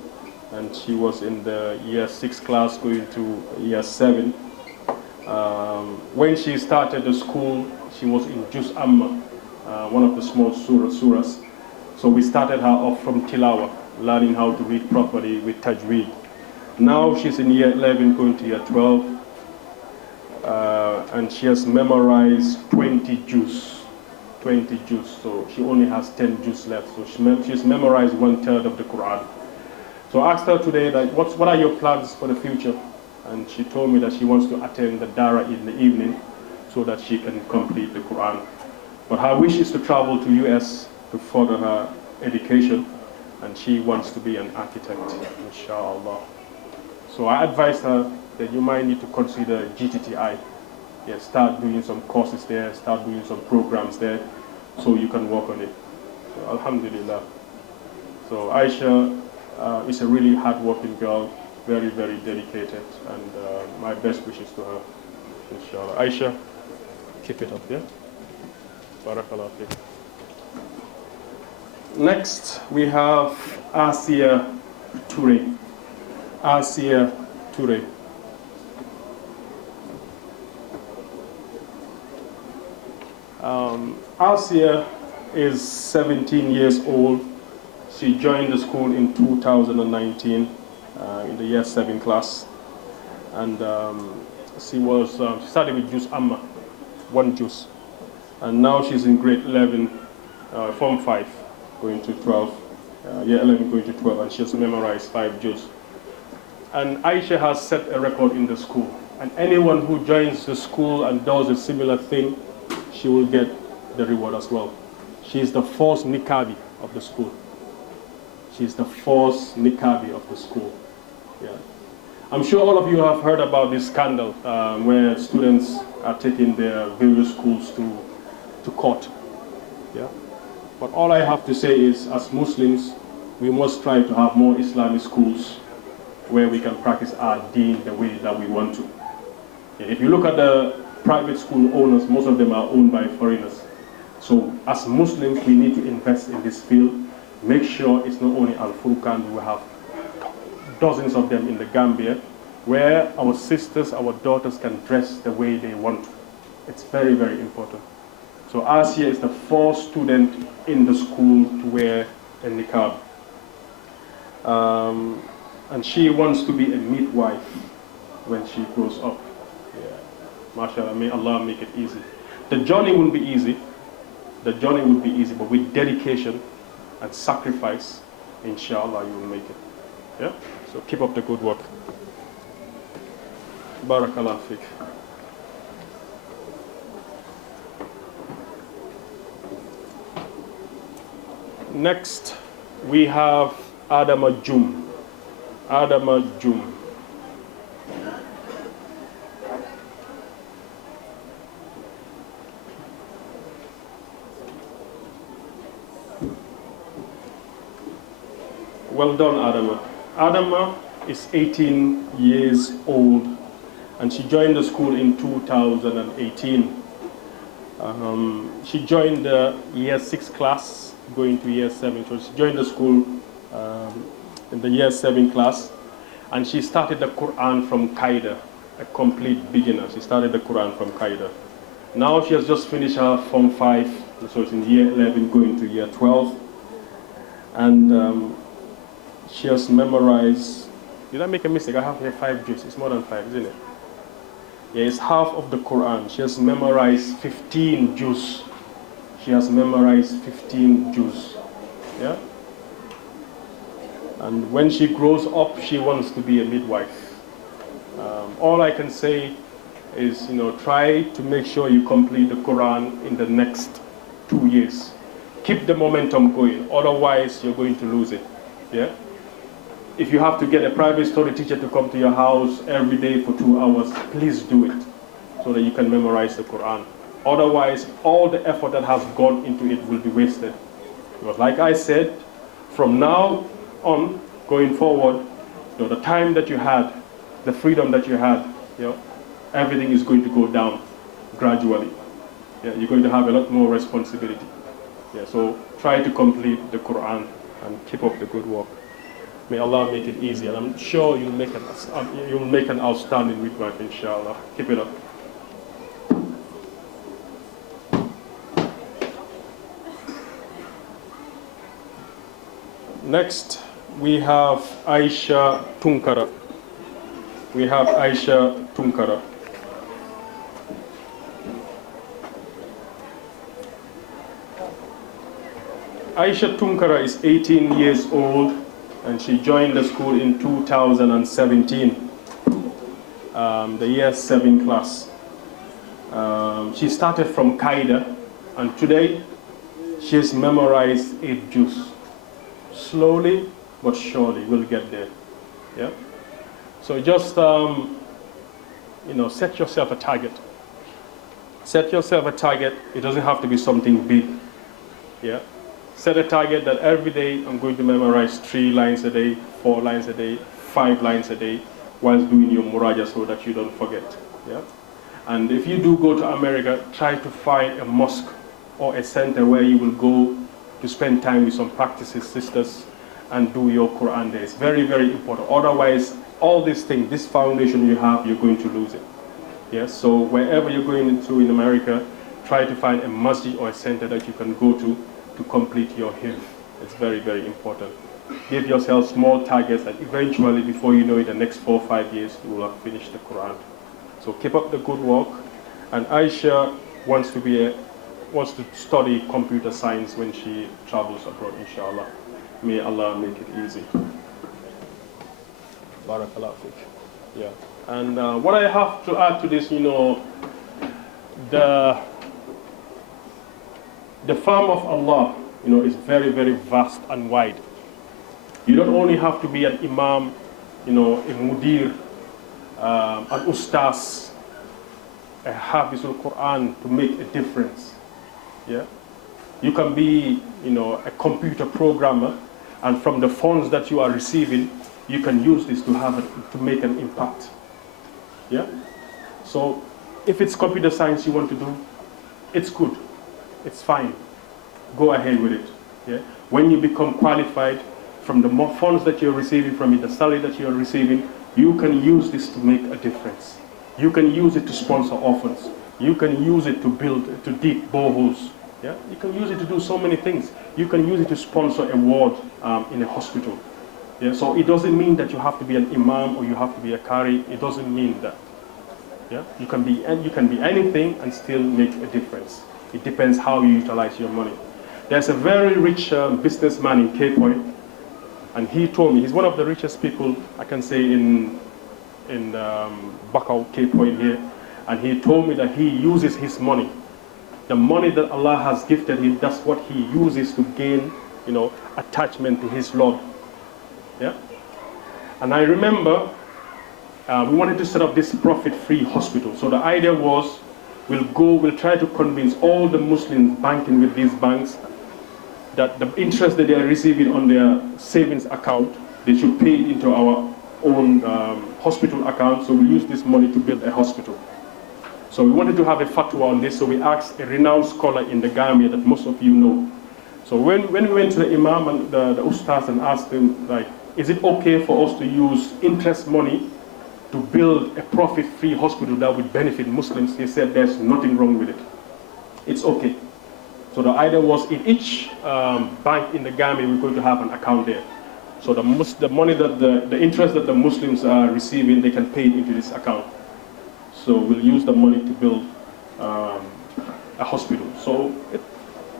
and she was in the year 6 class going to year 7. When she started the school, she was in Juz Amma, one of the small surahs. So we started her off from Tilawa, learning how to read properly with Tajweed. Now she's in year 11 going to year 12, and she has memorized 20 Juz. 20 Juz, so she only has 10 Juz left. So she's memorized 1/3 of the Quran. So I asked her today, like, what are your plans for the future? And she told me that she wants to attend the Dara in the evening so that she can complete the Quran. But her wish is to travel to US to further her education, and she wants to be an architect, inshallah. So I advised her that you might need to consider GTTI. Yeah, start doing some courses there, start doing some programs there, so you can work on it. So, alhamdulillah. So Aisha is a really hard-working girl, very, very dedicated, and my best wishes to her, inshallah. Aisha, keep it up, yeah? Barakallah fiik. Next, we have Asia Toure. Asia Toure. Asia is 17 years old. She joined the school in 2019 in the year 7 class. And she started with Juz Amma, 1 Juz. And now she's in grade 11, Form 5, going to 12, year 11 going to 12, and she has memorized 5 Juz. And Aisha has set a record in the school. And anyone who joins the school and does a similar thing, she will get the reward as well. She is the first Niqabi of the school. She is the first Niqabi of the school. Yeah. I'm sure all of you have heard about this scandal where students are taking their various schools to court. Yeah. But all I have to say is, as Muslims, we must try to have more Islamic schools where we can practice our deen the way that we want to. Yeah. If you look at the private school owners, most of them are owned by foreigners. So as Muslims, we need to invest in this field. Make sure it's not only Al-Furqan, we have dozens of them in the Gambia, where our sisters, our daughters can dress the way they want to. It's very, very important. So So Asia is the first student in the school to wear a niqab. And she wants to be a midwife when she grows up. Yeah. MashaAllah, may Allah make it easy. The journey won't be easy. The journey will be easy, but with dedication and sacrifice, inshallah, you will make it. Yeah? So keep up the good work. Barakallah fiqh. Next, we have Adama Jum. Adama Jum. Well done, Adama. Adama is 18 years old, and she joined the school in 2018. She joined the year 6 class, going to year 7. So she joined the school in the year 7 class, and she started the Quran from Qaida, a complete beginner. She started the Quran from Qaida. Now she has just finished her Form 5, so it's in year 11 going to year 12. And she has memorized, did I make a mistake? I have here 5 juz. It's more than 5, isn't it? Yeah, it's half of the Quran. She has memorized 15 juz. She has memorized 15 juz. Yeah? And when she grows up, she wants to be a midwife. All I can say is, try to make sure you complete the Quran in the next 2 years. Keep the momentum going, otherwise you're going to lose it. Yeah? If you have to get a private study teacher to come to your house every day for 2 hours, please do it so that you can memorize the Quran. Otherwise, all the effort that has gone into it will be wasted. Because like I said, from now on, going forward, the time that you had, the freedom that you had, everything is going to go down gradually. Yeah, you're going to have a lot more responsibility. Yeah, so try to complete the Quran and keep up the good work. May Allah make it easy, and I'm sure you'll make an outstanding midwife, inshallah. Keep it up. Next, we have Aisha Tunkara. We have Aisha Tunkara. Aisha Tunkara is 18 years old, and she joined the school in 2017, the year 7 class. She started from Qaida, and today she has memorized 8 juz. Slowly but surely we'll get there. Yeah. So just set yourself a target. Set yourself a target. It doesn't have to be something big. Yeah. Set a target that every day I'm going to memorize 3 lines a day, 4 lines a day, 5 lines a day, whilst doing your muraja so that you don't forget. Yeah? And if you do go to America, try to find a mosque or a center where you will go to spend time with some practices sisters and do your Quran there. It's very, very important. Otherwise, all these things, this foundation you have, you're going to lose it. Yeah? So wherever you're going into in America, try to find a masjid or a center that you can go to complete your hifz. It's very, very important. Give yourself small targets, and eventually, before you know it, the next 4 or 5 years, you will have finished the Quran. So keep up the good work. And Aisha wants to study computer science when she travels abroad, inshallah. May Allah make it easy. Barakallah fiqh. Yeah. And what I have to add to this, the farm of Allah, is very, very vast and wide. You don't only have to be an imam, a mudir, an ustaz, a hafizul Quran to make a difference. Yeah? You can be, a computer programmer, and from the funds that you are receiving, you can use this to make an impact. Yeah? So if it's computer science you want to do, it's good. It's fine. Go ahead with it. Yeah? When you become qualified, from the more funds that you're receiving from it, the salary that you're receiving, you can use this to make a difference. You can use it to sponsor orphans. You can use it to dig boreholes. Yeah? You can use it to do so many things. You can use it to sponsor a ward in a hospital. Yeah? So it doesn't mean that you have to be an imam or you have to be a qari. It doesn't mean that. Yeah? You can be anything and still make a difference. It depends how you utilize your money. There's a very rich businessman in Cape Point, and he told me, he's one of the richest people, I can say, in Bakau, Cape Point here, and he told me that he uses his money. The money that Allah has gifted him, that's what he uses to gain, attachment to his Lord. Yeah? And I remember we wanted to set up this profit-free hospital. So the idea was, we'll try to convince all the Muslims banking with these banks that the interest that they are receiving on their savings account, they should pay it into our own hospital account. So we use this money to build a hospital. So we wanted to have a fatwa on this, so we asked a renowned scholar in the Gambia that most of you know. So when we went to the Imam and the Ustaz and asked him, like, is it okay for us to use interest money to build a profit-free hospital that would benefit Muslims? He said there's nothing wrong with it. It's okay. So the idea was in each bank in the Gambia we're going to have an account there. So the money that the interest that the Muslims are receiving, they can pay it into this account. So we'll use the money to build a hospital. So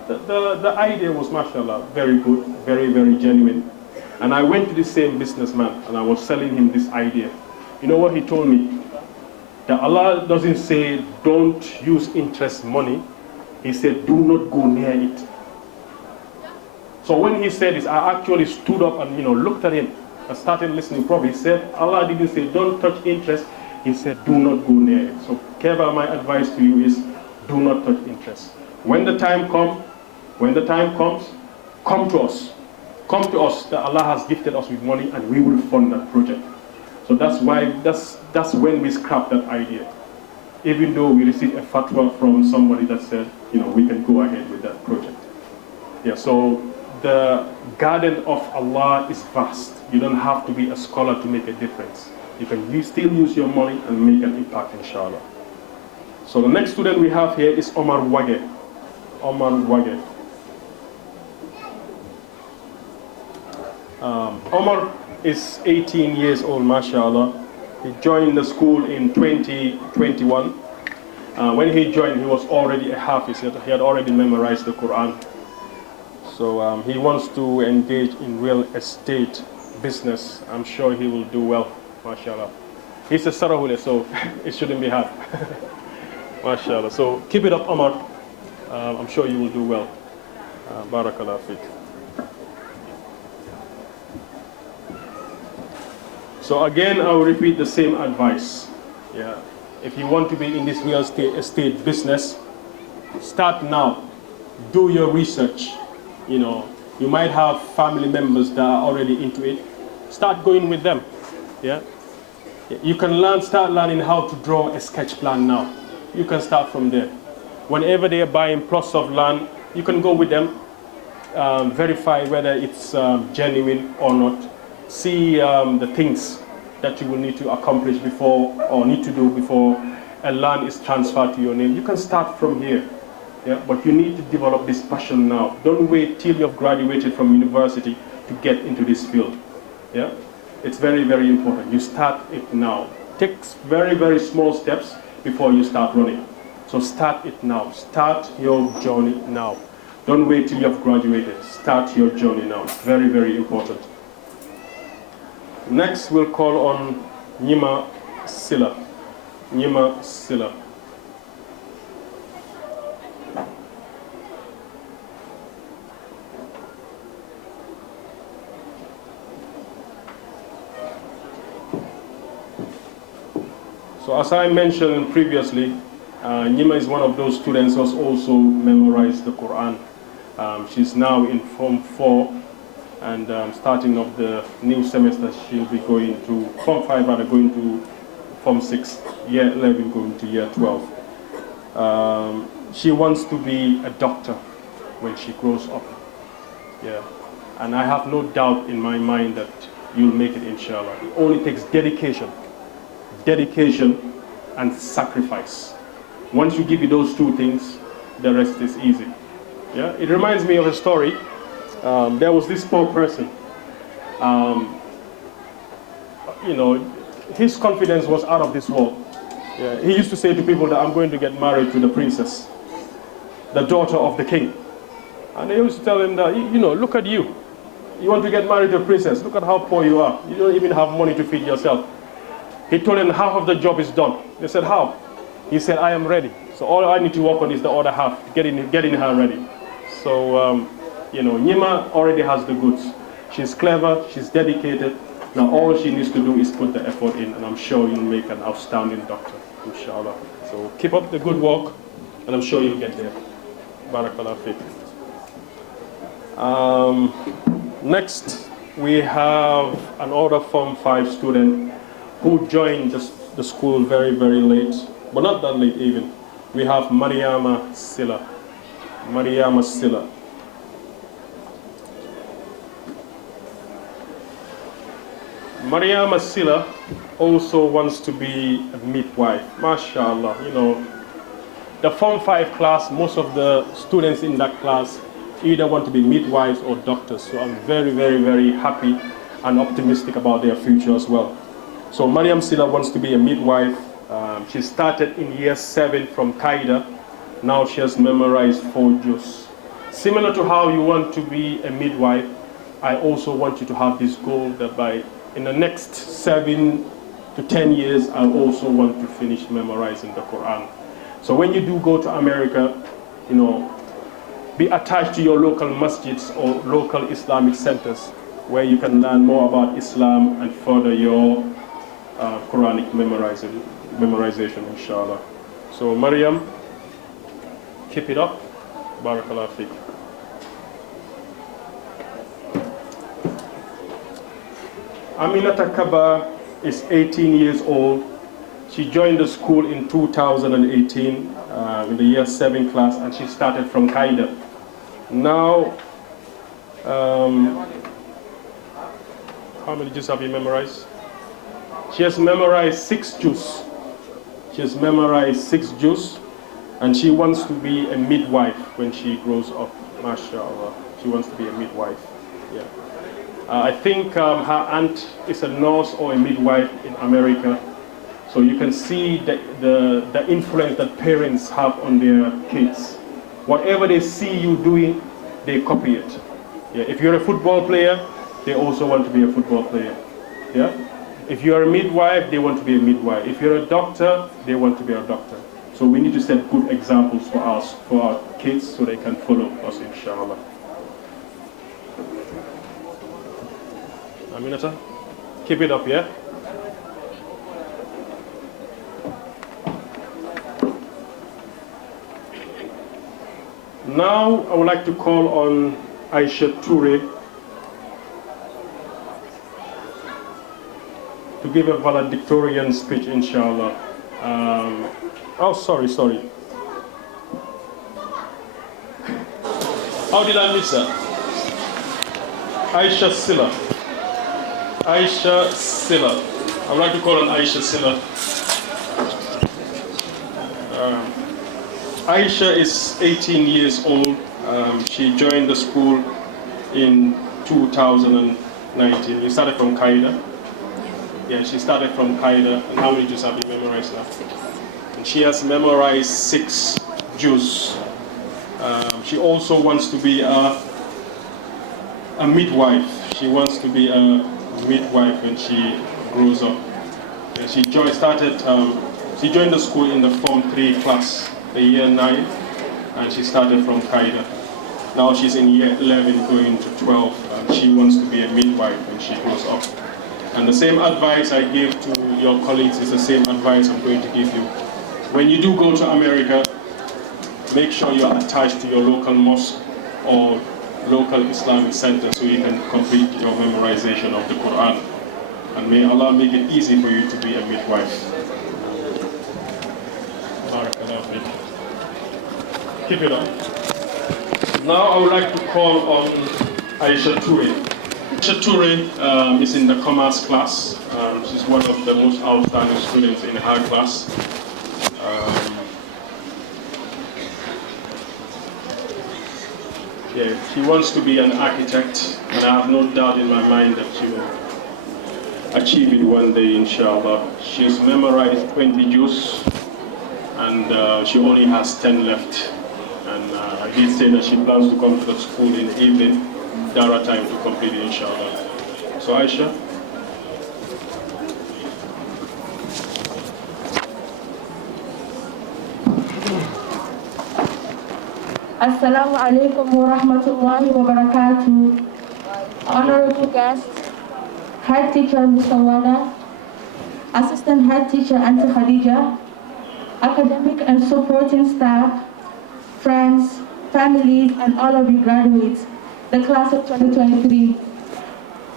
the idea was, mashallah, very good, very, very genuine. And I went to the same businessman and I was selling him this idea. You know what he told me? That Allah doesn't say don't use interest money. He said do not go near it. So when he said this, I actually stood up and looked at him and started listening properly. He said Allah didn't say don't touch interest. He said do not go near it. So Keba, my advice to you is do not touch interest. When the time comes, come to us. Come to us that Allah has gifted us with money and we will fund that project. So that's when we scrapped that idea. Even though we received a fatwa from somebody that said, we can go ahead with that project. Yeah, so the garden of Allah is vast. You don't have to be a scholar to make a difference. You can still use your money and make an impact, inshallah. So the next student we have here is Omar Wage. Omar Wage. Omar is 18 years old, mashallah. He joined the school in 2021. When he joined, he was already a hafiz. He had already memorized the Quran. So he wants to engage in real estate business. I'm sure he will do well, mashallah. He's a Sarahule, so it shouldn't be hard. Mashallah. So keep it up, Omar. I'm sure you will do well. Barakallah fiqh. So again, I will repeat the same advice. Yeah. If you want to be in this real estate business, start now. Do your research. You might have family members that are already into it. Start going with them. Yeah. You can start learning how to draw a sketch plan now. You can start from there. Whenever they are buying plots of land, you can go with them, verify whether it's genuine or not. See the things that you will need to accomplish before, or need to do before a land is transferred to your name. You can start from here, yeah? But you need to develop this passion now. Don't wait till you've graduated from university to get into this field. Yeah? It's very, very important. You start it now. Take very, very small steps before you start running. So start it now. Start your journey now. Don't wait till you've graduated. Start your journey now. It's very, very important. Next, we'll call on Nyima Silla. Nyima Silla. So as I mentioned previously, Nyima is one of those students who has also memorized the Quran. She's now in Form 4. And starting of the new semester, she'll be going to Form 5, rather going to Form 6, Year 11 going to Year 12. She wants to be a doctor when she grows up. Yeah, and I have no doubt in my mind that you'll make it, inshallah. It only takes dedication. Dedication and sacrifice. Once you give you those two things, the rest is easy. Yeah, it reminds me of a story. There was this poor person. His confidence was out of this world. Yeah, he used to say to people that I'm going to get married to the princess, the daughter of the king. And they used to tell him that, look at you. You want to get married to a princess. Look at how poor you are. You don't even have money to feed yourself. He told them half of the job is done. They said, how? He said, I am ready. So all I need to work on is the other half, getting her ready. So, Nyima already has the goods. She's clever, she's dedicated. Now all she needs to do is put the effort in, and I'm sure you'll make an outstanding doctor, inshallah. So keep up the good work, and I'm sure you'll get there. Barakallah fiqh. Next, we have another Form 5 student who joined the school very, very late, but not that late even. We have Mariama Silla. Mariama Silla. Mariama Silla also wants to be a midwife. MashaAllah, the Form 5 class, most of the students in that class either want to be midwives or doctors. So I'm very, very, very happy and optimistic about their future as well. So Mariam Silla wants to be a midwife. She started in year 7 from Qaeda. Now she has memorized 4 juz. Similar to how you want to be a midwife, I also want you to have this goal that in the next 7 to 10 years, I also want to finish memorizing the Quran. So when you do go to America, be attached to your local masjids or local Islamic centers where you can learn more about Islam and further your Quranic memorization, inshallah. So Maryam, keep it up. Barakallah fiqh. Aminata Kaba is 18 years old. She joined the school in 2018 in the year 7 class, and she started from Qaeda. Now, how many juz have you memorized? She has memorized 6 juz. She has memorized 6 juz, and she wants to be a midwife when she grows up. MashaAllah, she wants to be a midwife. Yeah. I think her aunt is a nurse or a midwife in America. So you can see the influence that parents have on their kids. Whatever they see you doing, they copy it. Yeah. If you're a football player, they also want to be a football player. Yeah. If you're a midwife, they want to be a midwife. If you're a doctor, they want to be a doctor. So we need to set good examples for us, for our kids, so they can follow us, inshallah. Aminata, keep it up, yeah? Now, I would like to call on Aisha Toure to give a valedictorian speech, inshallah. Sorry. How did I miss her? Aisha Silla. Aisha Silla. I would like to call on Aisha Silla. Aisha is 18 years old. She joined the school in 2019. You started from Qaeda? Yeah, she started from Qaeda. And how many juz have you memorized now? And she has memorized 6 juz. She also wants to be a midwife. She wants to be a midwife when she grows up. And she joined the school in the Form 3 class, the year 9, and she started from Qaeda. Now she's in year 11 going to 12, and she wants to be a midwife when she grows up. And the same advice I gave to your colleagues is the same advice I'm going to give you. When you do go to America, make sure you're attached to your local mosque or local Islamic center so you can complete your memorization of the Quran. And may Allah make it easy for you to be a midwife. Keep it up. Now I would like to call on Aisha Toure. Aisha Toure is in the commerce class. She's one of the most outstanding students in her class. Yeah, she wants to be an architect, and I have no doubt in my mind that she will achieve it one day, inshallah. She's memorized 20 juz, and she only has 10 left. And I did say that she plans to come to the school in the evening, Dara time to complete it, inshallah. So Aisha? Assalamu alaikum wa rahmatullahi wa barakatuh. Honorable guests, Head Teacher Mr. Wada, Assistant Head Teacher Auntie Khadija, academic and supporting staff, friends, families, and all of you graduates, the class of 2023.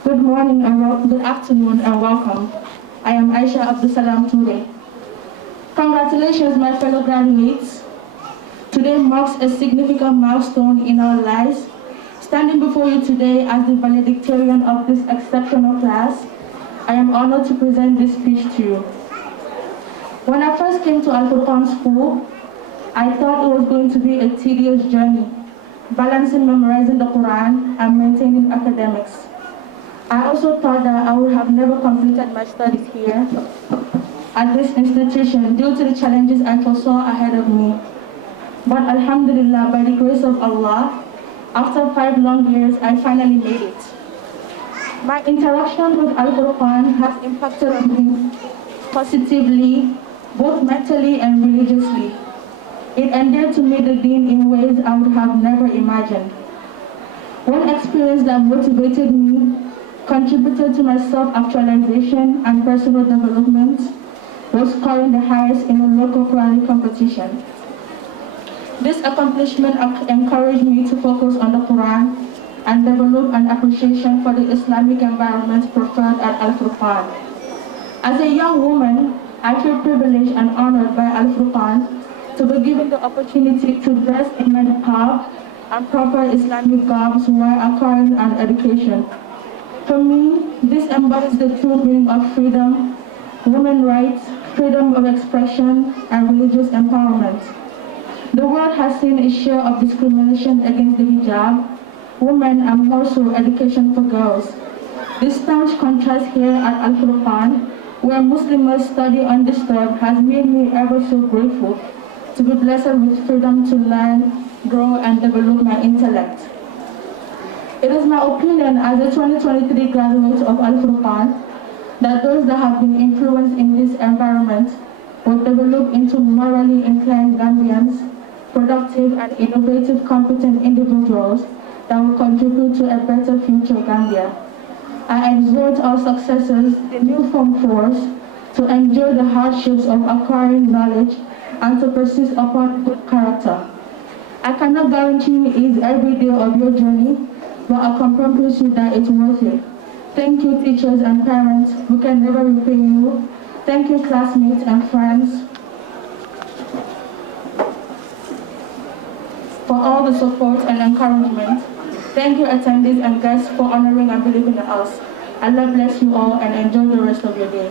Good morning and good afternoon and welcome. I am Aisha Abdul Salam Toure. Congratulations, my fellow graduates. Today marks a significant milestone in our lives. Standing before you today as the valedictorian of this exceptional class, I am honored to present this speech to you. When I first came to Furqan school, I thought it was going to be a tedious journey, balancing memorizing the Quran and maintaining academics. I also thought that I would have never completed my studies here at this institution due to the challenges I foresaw ahead of me. But alhamdulillah, by the grace of Allah, after 5 long years, I finally made it. My interaction with Al-Furqan has impacted on me positively, both mentally and religiously. It endeared to me the deen in ways I would have never imagined. One experience that motivated me, contributed to my self-actualization and personal development, was scoring the highest in a local Quranic competition. This accomplishment encouraged me to focus on the Quran and develop an appreciation for the Islamic environment preferred at Al-Furqan. As a young woman, I feel privileged and honored by Al-Furqan to be given the opportunity to dress in my niqab and proper Islamic garbs while acquiring an education. For me, this embodies the true meaning of freedom, women's rights, freedom of expression, and religious empowerment. The world has seen a share of discrimination against the hijab, women, and more so education for girls. This staunch contrast here at Al-Furqan, where Muslims study undisturbed, has made me ever so grateful to be blessed with freedom to learn, grow, and develop my intellect. It is my opinion as a 2023 graduate of Al-Furqan that those that have been influenced in this environment will develop into morally inclined Gambians, productive and innovative, competent individuals that will contribute to a better future Gambia. I exhort our successors, the new Form 4s, to endure the hardships of acquiring knowledge and to persist upon good character. I cannot guarantee you ease every day of your journey, but I can promise you that it's worth it. Thank you, teachers and parents. We can never repay you. Thank you, classmates and friends, for all the support and encouragement. Thank you, attendees and guests, for honoring and believing in us. Allah bless you all and enjoy the rest of your day.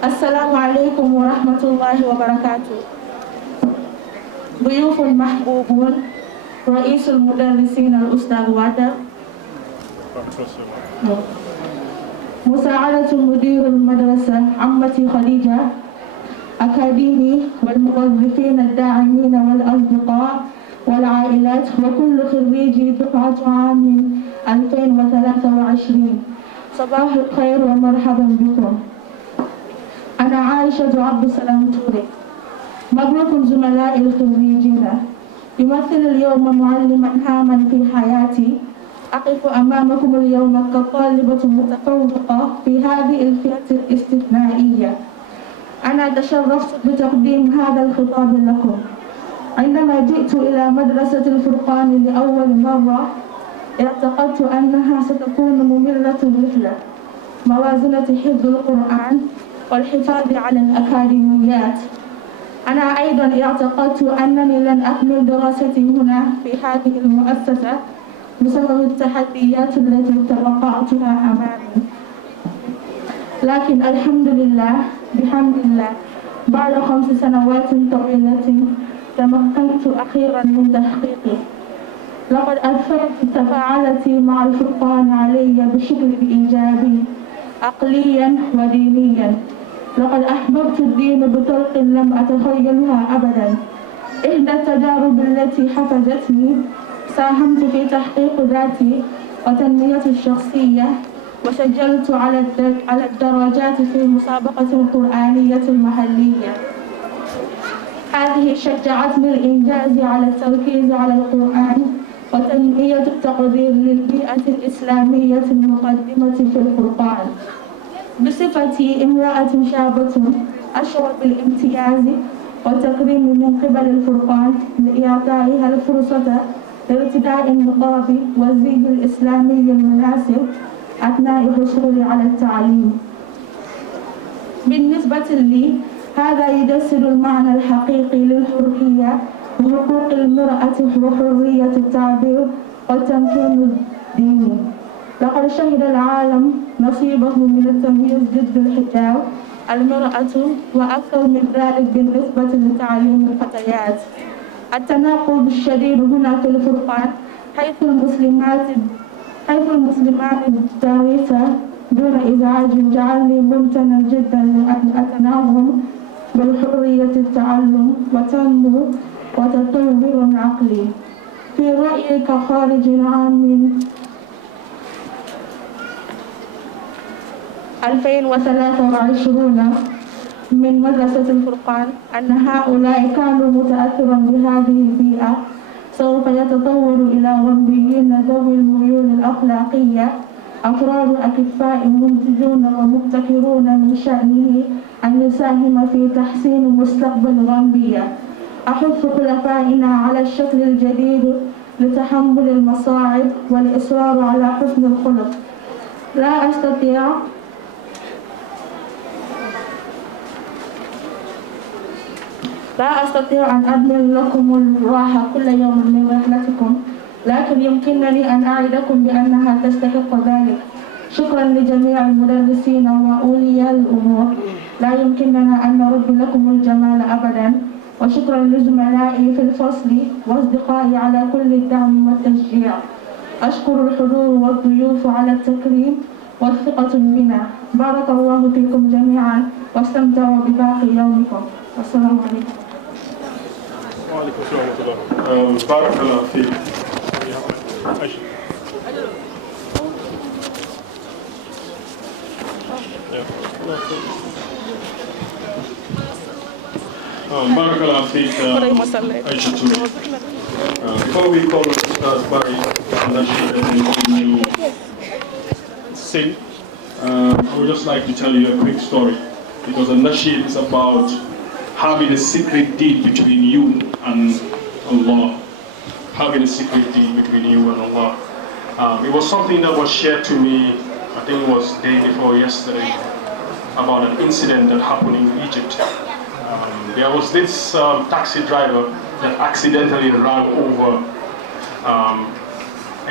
Assalamu alaikum wa rahmatullahi wa barakatuh. ضيوف المحبوبون، رئيس المدرسين الأستاذ وادة، مساعدة مدير المدرسة عمتي خديجة، أكاديمي والموظفين الداعمين والأصدقاء والعائلات وكل خريجي دفعة عام 2023. صباح الخير ومرحبا بكم. أنا عائشة عبد السلام توري. مبروك زملائي الخريجين. يمثل اليوم معلما هاما في حياتي. أقف أمامكم اليوم كطالبة متفوقة في هذه الفئة الاستثنائية. أنا تشرفت بتقديم هذا الخطاب لكم. عندما جئت إلى مدرسة الفرقان لأول مرة، اعتقدت أنها ستكون مملة مثل موازنة حفظ القرآن والحفاظ على الأكاديميات. أنا أيضا اعتقدت أنني لن أكمل دراستي هنا في هذه المؤسسة بسبب التحديات التي توقعتها أمامي. لكن الحمد لله بحمد الله بعد 5 سنوات طويلة تمكنت أخيرا من تحقيقي. لقد أثرت تفاعلتي مع الفرقان علي بشكل إيجابي عقليا ودينيا. لقد أحببت الدين بطرق لم أتخيلها أبدا. إحدى التجارب التي حفزتني ساهمت في تحقيق ذاتي وتنمية الشخصية، وسجلت على الدرجات في المسابقة القرآنية المحلية. هذه شجعتني الإنجاز على التركيز على القرآن وتنمية التقدير للبيئة الإسلامية المقدمة في الفرقان. بصفتي امرأة شابة أشعر بالامتياز والتكريم من قبل الفرقان لإعطائها الفرصة لارتداء النقاب والزي الإسلامي المناسب أثناء حصولي على التعليم. بالنسبة لي هذا يجسد المعنى الحقيقي للحرية وحقوق المرأة وحرية التعبير والتمكين الديني. لقد شهد العالم نصيبه من التمييز ضد الحجاب المرأة وأكثر من ذلك بالنسبة لتعليم الفتيات. التناقض الشديد هنا في الفرقان حيث المسلمات الدارسة دون إزعاج جعلني ممتنا جدا لأن أتناغم بالحرية التعلم وتنمو وتطور عقلي. في رأيك خارج عام 2023 من مدرسة الفرقان أن هؤلاء كانوا متأثرا بهذه البيئة سوف يتطور إلى غنبيين ذوي الميول الأخلاقية، أفراد أكفاء منتجون ومبتكرون من شأنه أن يساهم في تحسين مستقبل غامبيا. أحث خلفائنا على الشكل الجديد لتحمل المصاعب والإصرار على حسن الخلق. لا أستطيع أن أضمن لكم الراحة كل يوم من رحلتكم، لكن يمكنني أن أعدكم بأنها تستحق ذلك. شكرا لجميع المدرسين وأولياء الأمور، لا يمكننا أن نرد لكم الجمال أبدا. وشكرا لزملائي في الفصل وأصدقائي على كل الدعم والتشجيع. أشكر الحضور والضيوف على التكريم والثقة بنا. بارك الله فيكم جميعا واستمتعوا بباقي يومكم. والسلام عليكم. وعليكم السلام ورحمة الله. بارك الله فيك. بارك الله فيك Aisha too. Before we call Ustaz Barry to sing, I would just like to tell you a quick story, because the nasheed is about having a secret deed between you and Allah. Having a secret deed between you and Allah. It was something that was shared to me, I think it was the day before yesterday, about an incident that happened in Egypt. There was this taxi driver that accidentally ran over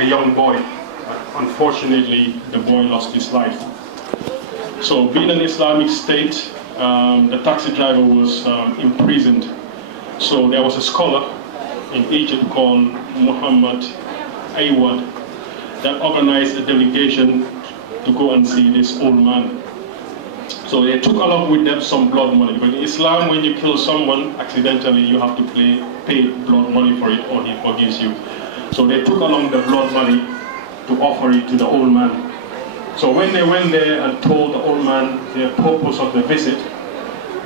a young boy. Unfortunately, the boy lost his life. So being an Islamic state, the taxi driver was imprisoned. So there was a scholar in Egypt called Muhammad Awad that organized a delegation to go and see this old man. So they took along with them some blood money, because in Islam, when you kill someone accidentally, you have to pay blood money for it, or he forgives you. So they took along the blood money to offer it to the old man. So when they went there and told the old man the purpose of the visit,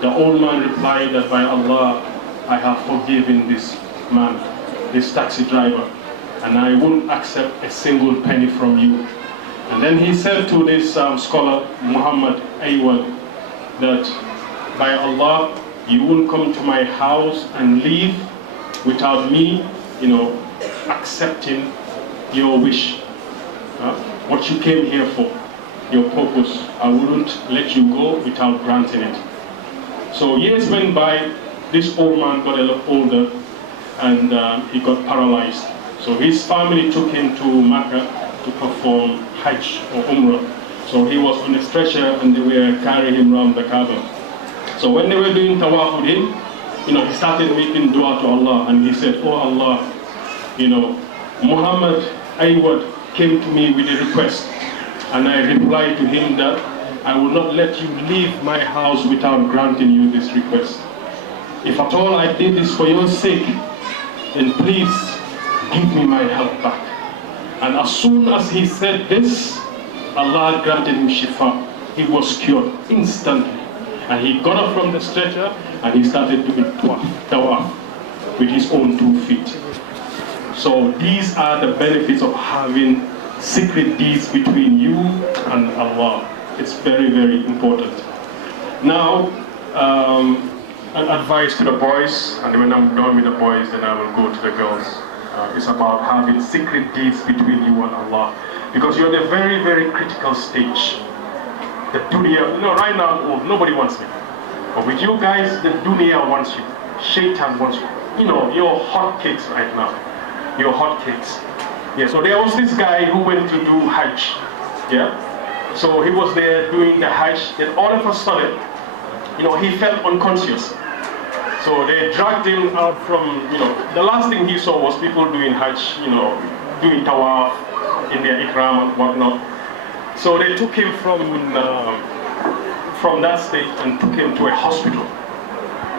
the old man replied that, by Allah, I have forgiven this man, this taxi driver, and I won't accept a single penny from you. And then he said to this scholar, Muhammad Awad, that by Allah, you won't come to my house and leave without me, accepting your wish, what you came here for, your purpose. I wouldn't let you go without granting it. So years went by, this old man got a lot older, and he got paralyzed. So his family took him to Mecca to perform Hajj or Umrah. So he was on a stretcher and they were carrying him around the Kaaba. So when they were doing tawaf with him, he started making dua to Allah and he said, oh Allah, Muhammad Aywad came to me with a request and I replied to him that I will not let you leave my house without granting you this request. If at all I did this for your sake, then please give me my health back. And as soon as he said this, Allah granted him shifa. He was cured instantly. And he got up from the stretcher and he started doing tawaf with his own 2 feet. So these are the benefits of having secret deeds between you and Allah. It's very, very important. Now, an advice to the boys, and when I'm done with the boys, then I will go to the girls. It's about having secret deeds between you and Allah. Because you're at a very, very critical stage. The dunya, right now, nobody wants me. But with you guys, the dunya wants you. Shaitan wants you. You're hotcakes right now. You're hotcakes. Yeah, so there was this guy who went to do Hajj. Yeah? So he was there doing the Hajj, then all of a sudden, he felt unconscious. So they dragged him out from, the last thing he saw was people doing Hajj, doing tawaf in their ikram and whatnot. So they took him from that state and took him to a hospital.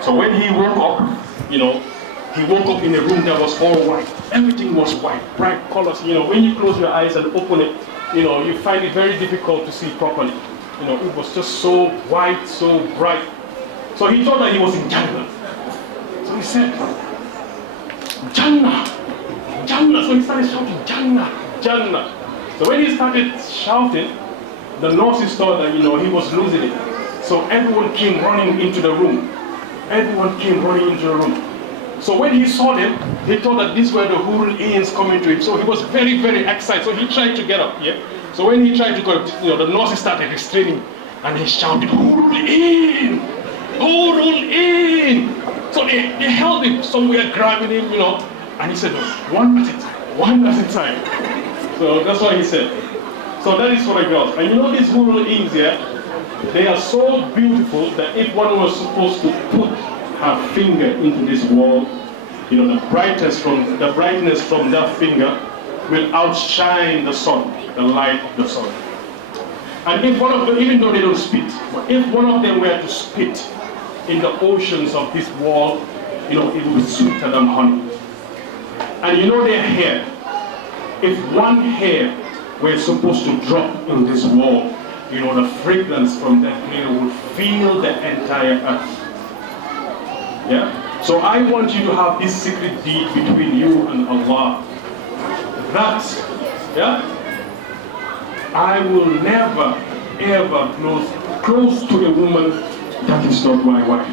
So when he woke up, he woke up in a room that was all white. Everything was white, bright colors. When you close your eyes and open it, you find it very difficult to see properly. It was just so white, so bright. So he thought that he was in Jannah. So he said, Jannah, Jannah. So he started shouting, Jannah, Jannah. So when he started shouting, the nurses thought that, he was losing it. So everyone came running into the room. Everyone came running into the room. So when he saw them, he thought that these were the Hurul Ains coming to him. So he was very, very excited. So he tried to get up. Yeah. So when he tried to go, the nurses started restraining, and he shouted, Hurul Ain, Hurul Ain. So they held him somewhere, grabbing him, and he said, one at a time, one at a time. So that's what he said. So that is for the girls. And these Hurul Ains here, they are so beautiful that if one was supposed to put her finger into this wall, the brightness from that finger will outshine the sun, the light of the sun. And if one of them, even though they don't spit, but if one of them were to spit in the oceans of this wall, it would be sweeter than honey. And their hair, if one hair were supposed to drop in this wall, the fragrance from that hair would fill the entire earth. Yeah? So I want you to have this secret deed between you and Allah. That, I will never, ever close to a woman that is not my wife.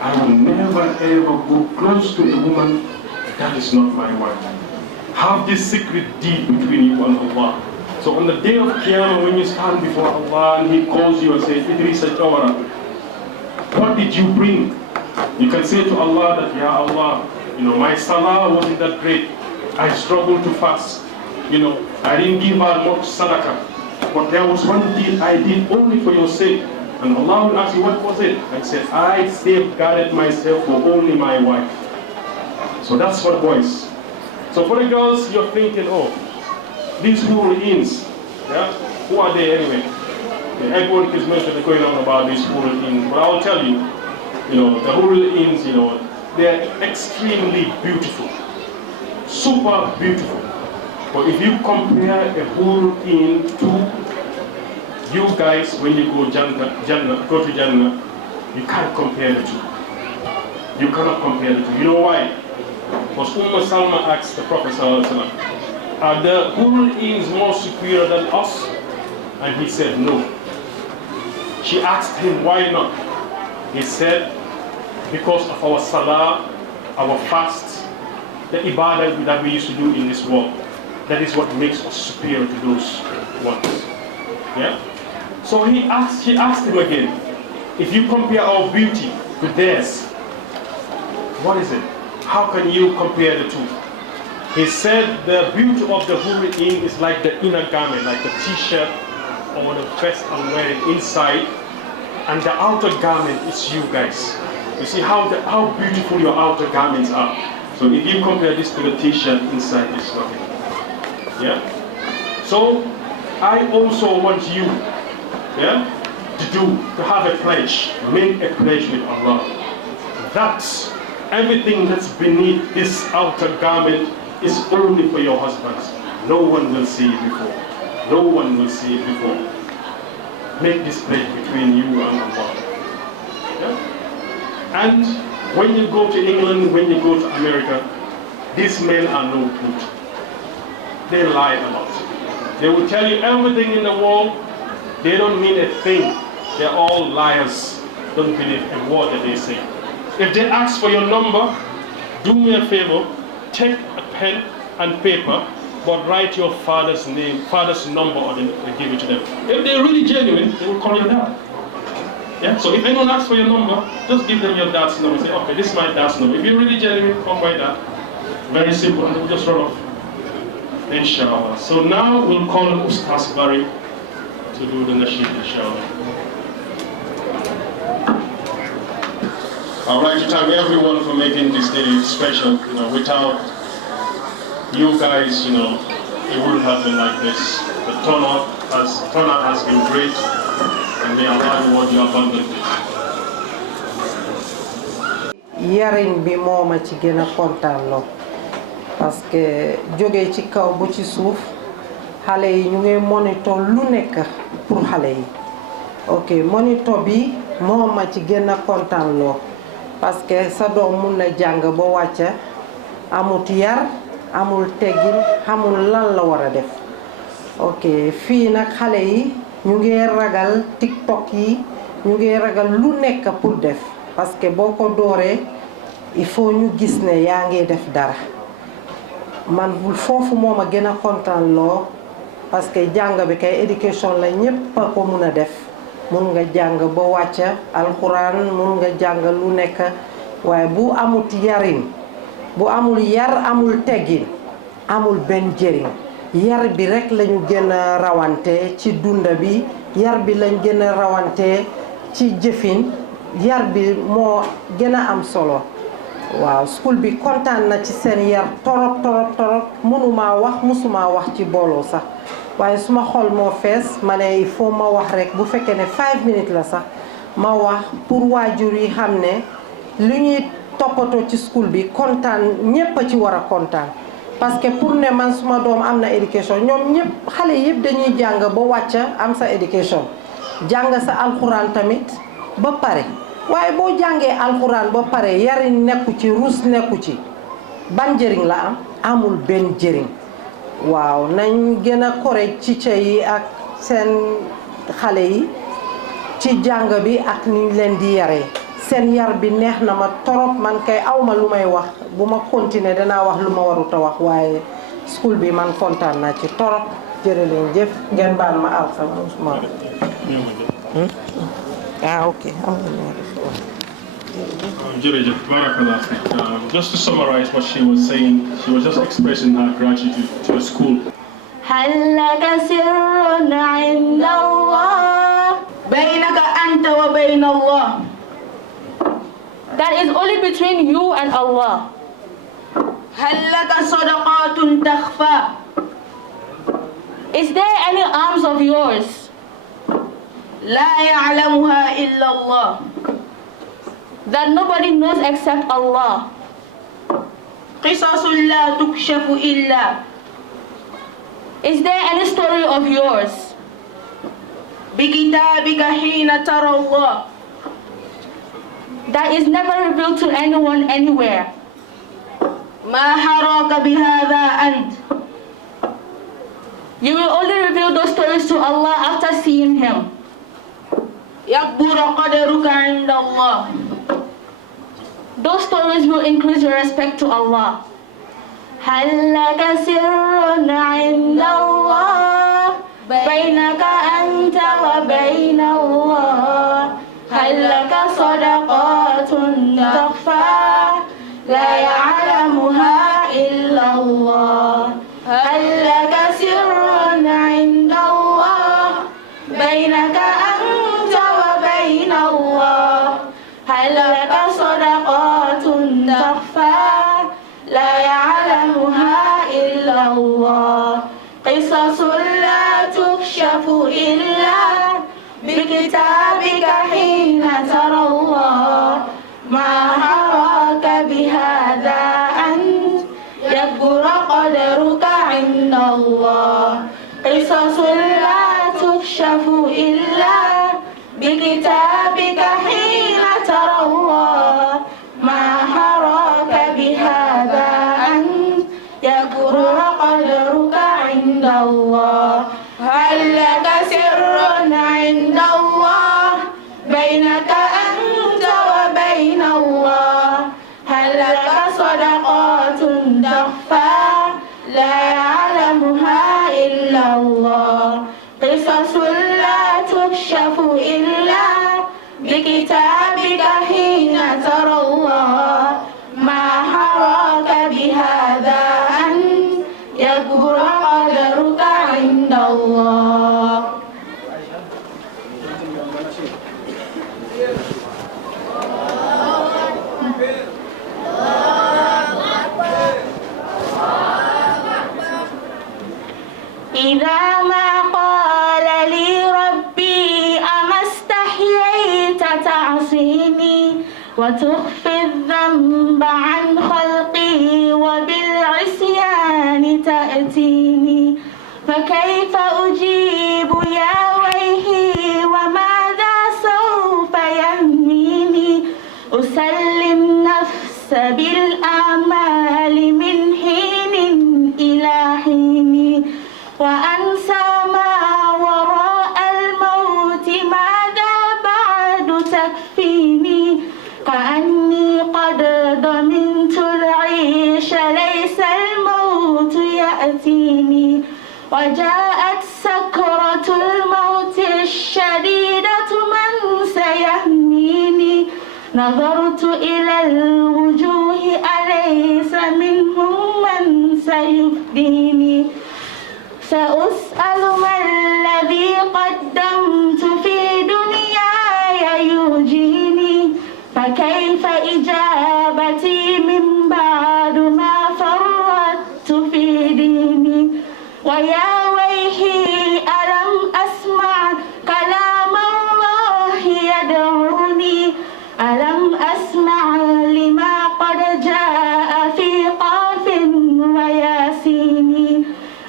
I will never, ever go close to a woman that is not my wife. Have this secret deed between you and Allah. So on the day of Qiyamah, when you stand before Allah and He calls you and says, Idris Jawara, what did you bring? You can say to Allah that, Ya Allah, my salah wasn't that great. I struggled to fast. I didn't give out much sadaqah. But there was one deed I did only for your sake. And Allah will ask you, what was it? I said, I safeguarded myself for only my wife. So that's for the boys. So for the girls, you're thinking, oh, these Hurul-Ins, who are they anyway? Everyone keeps mentioning going on about these Hurul-Ins. But I'll tell you, the Hurul-Ins, they're extremely beautiful. Super beautiful. But if you compare a Hurul-In to you guys, when you go to Jannah, you can't compare the two. You cannot compare the two. You know why? Because Salma asked the Prophet ﷺ, are the Hurul-Ins more superior than us? And he said no. She asked him why not? He said, because of our salah, our fasts, the ibadah that we used to do in this world. That is what makes us superior to those ones. Yeah? So she asked him again, if you compare our beauty to theirs, what is it? How can you compare the two? He said the beauty of the Hurul-In is like the inner garment, like the t-shirt or the vest I'm wearing inside, and the outer garment is you guys. You see how beautiful your outer garments are. So if you compare this to the t-shirt, inside is nothing. Yeah? So I also want you, yeah, to have a pledge, make a pledge with Allah. That everything that's beneath this outer garment is only for your husbands. No one will see it before. No one will see it before. Make this pledge between you and Allah. Yeah? And when you go to England, when you go to America, these men are no good. They lie a lot. They will tell you everything in the world. They don't mean a thing. They're all liars. Don't believe a word that they say. If they ask for your number, do me a favor, take a pen and paper, but write your father's name, father's number, or then give it to them. If they're really genuine, they will call your dad. Yeah? So if anyone asks for your number, just give them your dad's number. Say, okay, this is my dad's number. If you're really genuine, call my dad. Very simple, and they'll just run off. Inshallah. So now we'll call Ustaz Barry to do the nasheed, inshallah. I'd like to thank everyone for making this day special. Without you guys, it wouldn't have been like this. The turnout has been great, and may Allah reward you abundantly. Yarin bi moma ci gëna kontaan lo parce que jóge ci kaw bu ci suuf xale yi ñu ngi monitor lu nekk pour xale yi ok monitor bi moma ci gëna kontaan lo parce que sa doom mun na jàng ba wàcca amut yar amul teggin xamul lan la war a def ok fii nag xale yi ñu ngi ragal TikTok yi ñu ngi ragal lu nekk pour def parce que boo ko dooree il faut ñu gis ne yaa ngi def dara man foofu moo ma gën a kontaan loo parce que jàng bi kay éducation la ñépp a ko mun a def mun nga jàng ba wàcca alxuraan mun nga jàng lu nekk waaye bu amut yarin bu amul yar amul teggin amul benn njëriñ yar bi rek lañu gën a rawante ci dunda bi yar bi lañ gën a rawante ci jëfin yar bi moo gën a am solo waaw school bi kontaan na ci seen yar torop mënuma wax musuma wax ci booloo sax waaye suma xol moo fees ma ne il faut ma wax rek bu fekkee ne 5 minutes la sax ma wax pour waajur yi xam ne lu ñuy toppatoo ci school bi kontaan ñépp a ci war a kontaan parce que pour ne man suma doom am na éducation ñoom ñépp xale yépp dañuy jàng ba wàcca am sa éducation jàng sa alxuraan tamit ba pare waaye boo jàngee alxuraan ba pare yarin nekku ci rus nekku ci ban njëriñ la am amul benn njëriñ waaw nañ gën a correct ci yi ak seen xale yi ci jàng bi ak ni leen di yaree seen yar bi neex na ma torop man kay awma lu may wax bu ma continuer danaa wax lu ma warut a wax waaye school bi man kontaan naa ci torop jërë leen jëf ngeen baal ma al sama Ousmane ok just to summarize what she was saying, she was just expressing her gratitude to the school. هل لك سر عند الله بينك أنت وبين الله. That is only between you and Allah. هل لك صدقات تخفى. Is there any alms of yours? لا يعلمها إلا الله. That nobody knows except Allah. قصص لا تكشف إلا. Is there any story of yours? بكتابك حين ترى الله. That is never revealed to anyone anywhere. ما حراك بهذا أنت. You will only reveal those stories to Allah after seeing Him. يكبر قدرك عند الله. Those stories will increase your respect to Allah. هل لك سر عند الله بينك أنت وبين الله. هل لك صدقات تخفى لا يعلمها إلا الله. هل لك سر عند الله بينك أنت وبين الله هل لك صدقات تخفى لا يعلمها إلا الله قصص لا تكشف إلا بكتابك حين ترى الله ما أراك بهذا أنت يكبر قدرك عند الله قصص لا تكشف إلا بكتابك حين ترى الله ما أراك بهذا أنت يكبر قدرك عند الله هل لك سر عند الله بينك أنت وبين الله هل لك صدقات تخفى لا يعلمها إلا الله قصص لا تكشف إلا بكتابك حين ترى الله ما حراك بهذا أن يكبر قدرك عند الله إذا ما قال لي ربي أما استحييت تعصيني وتخفي الذنب عن خلقي وبالعصيان تأتيني فكيف أجيب يا ويحي وماذا سوف يهميني أسلم نفس بالآمال من حين إلى حين وأنسى ما وراء الموت ماذا بعد تكفيني كأني قد ضمنت العيش ليس الموت يأتيني وجاءت سكرة الموت الشديدة من سيهنيني نظرت إلى الوجوه أليس منهم من سيفديني سأسأل ما الذي قدمت في دنياي يوجيني فكيف إجابتي من بعد ما فرطت في ديني ويا ويحي ألم أسمع كلام الله يدعوني ألم أسمع لما قد جاء في قاف وياسين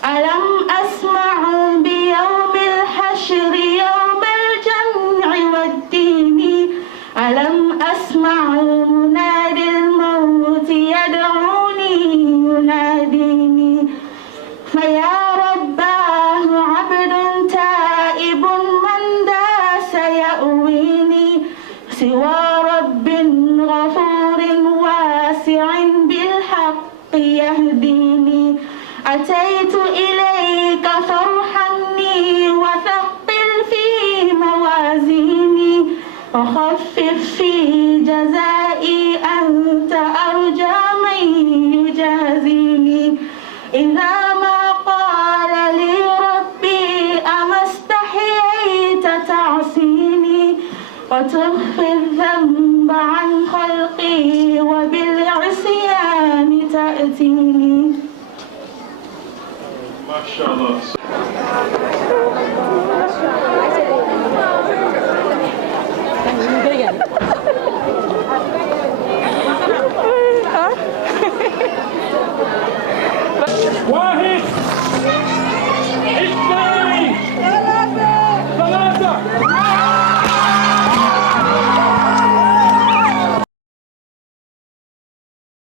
ألم أسمع بيوم الحشر يوم الجمع والدين ألم أسمع منادي الموت يدعوني يناديني فيا رباه عبد تائب من داس يأويني سوى رب غفور واسع بالحق يهديني أتيت إليك فارحمني وثقل في موازيني وخفف في جزائي أنت أرجى من يجازيني إذا ما قال لي ربي أما استحييت تعصيني وتخفي الذنب عن خلقي وبالعصيان تأتيني ما شاء الله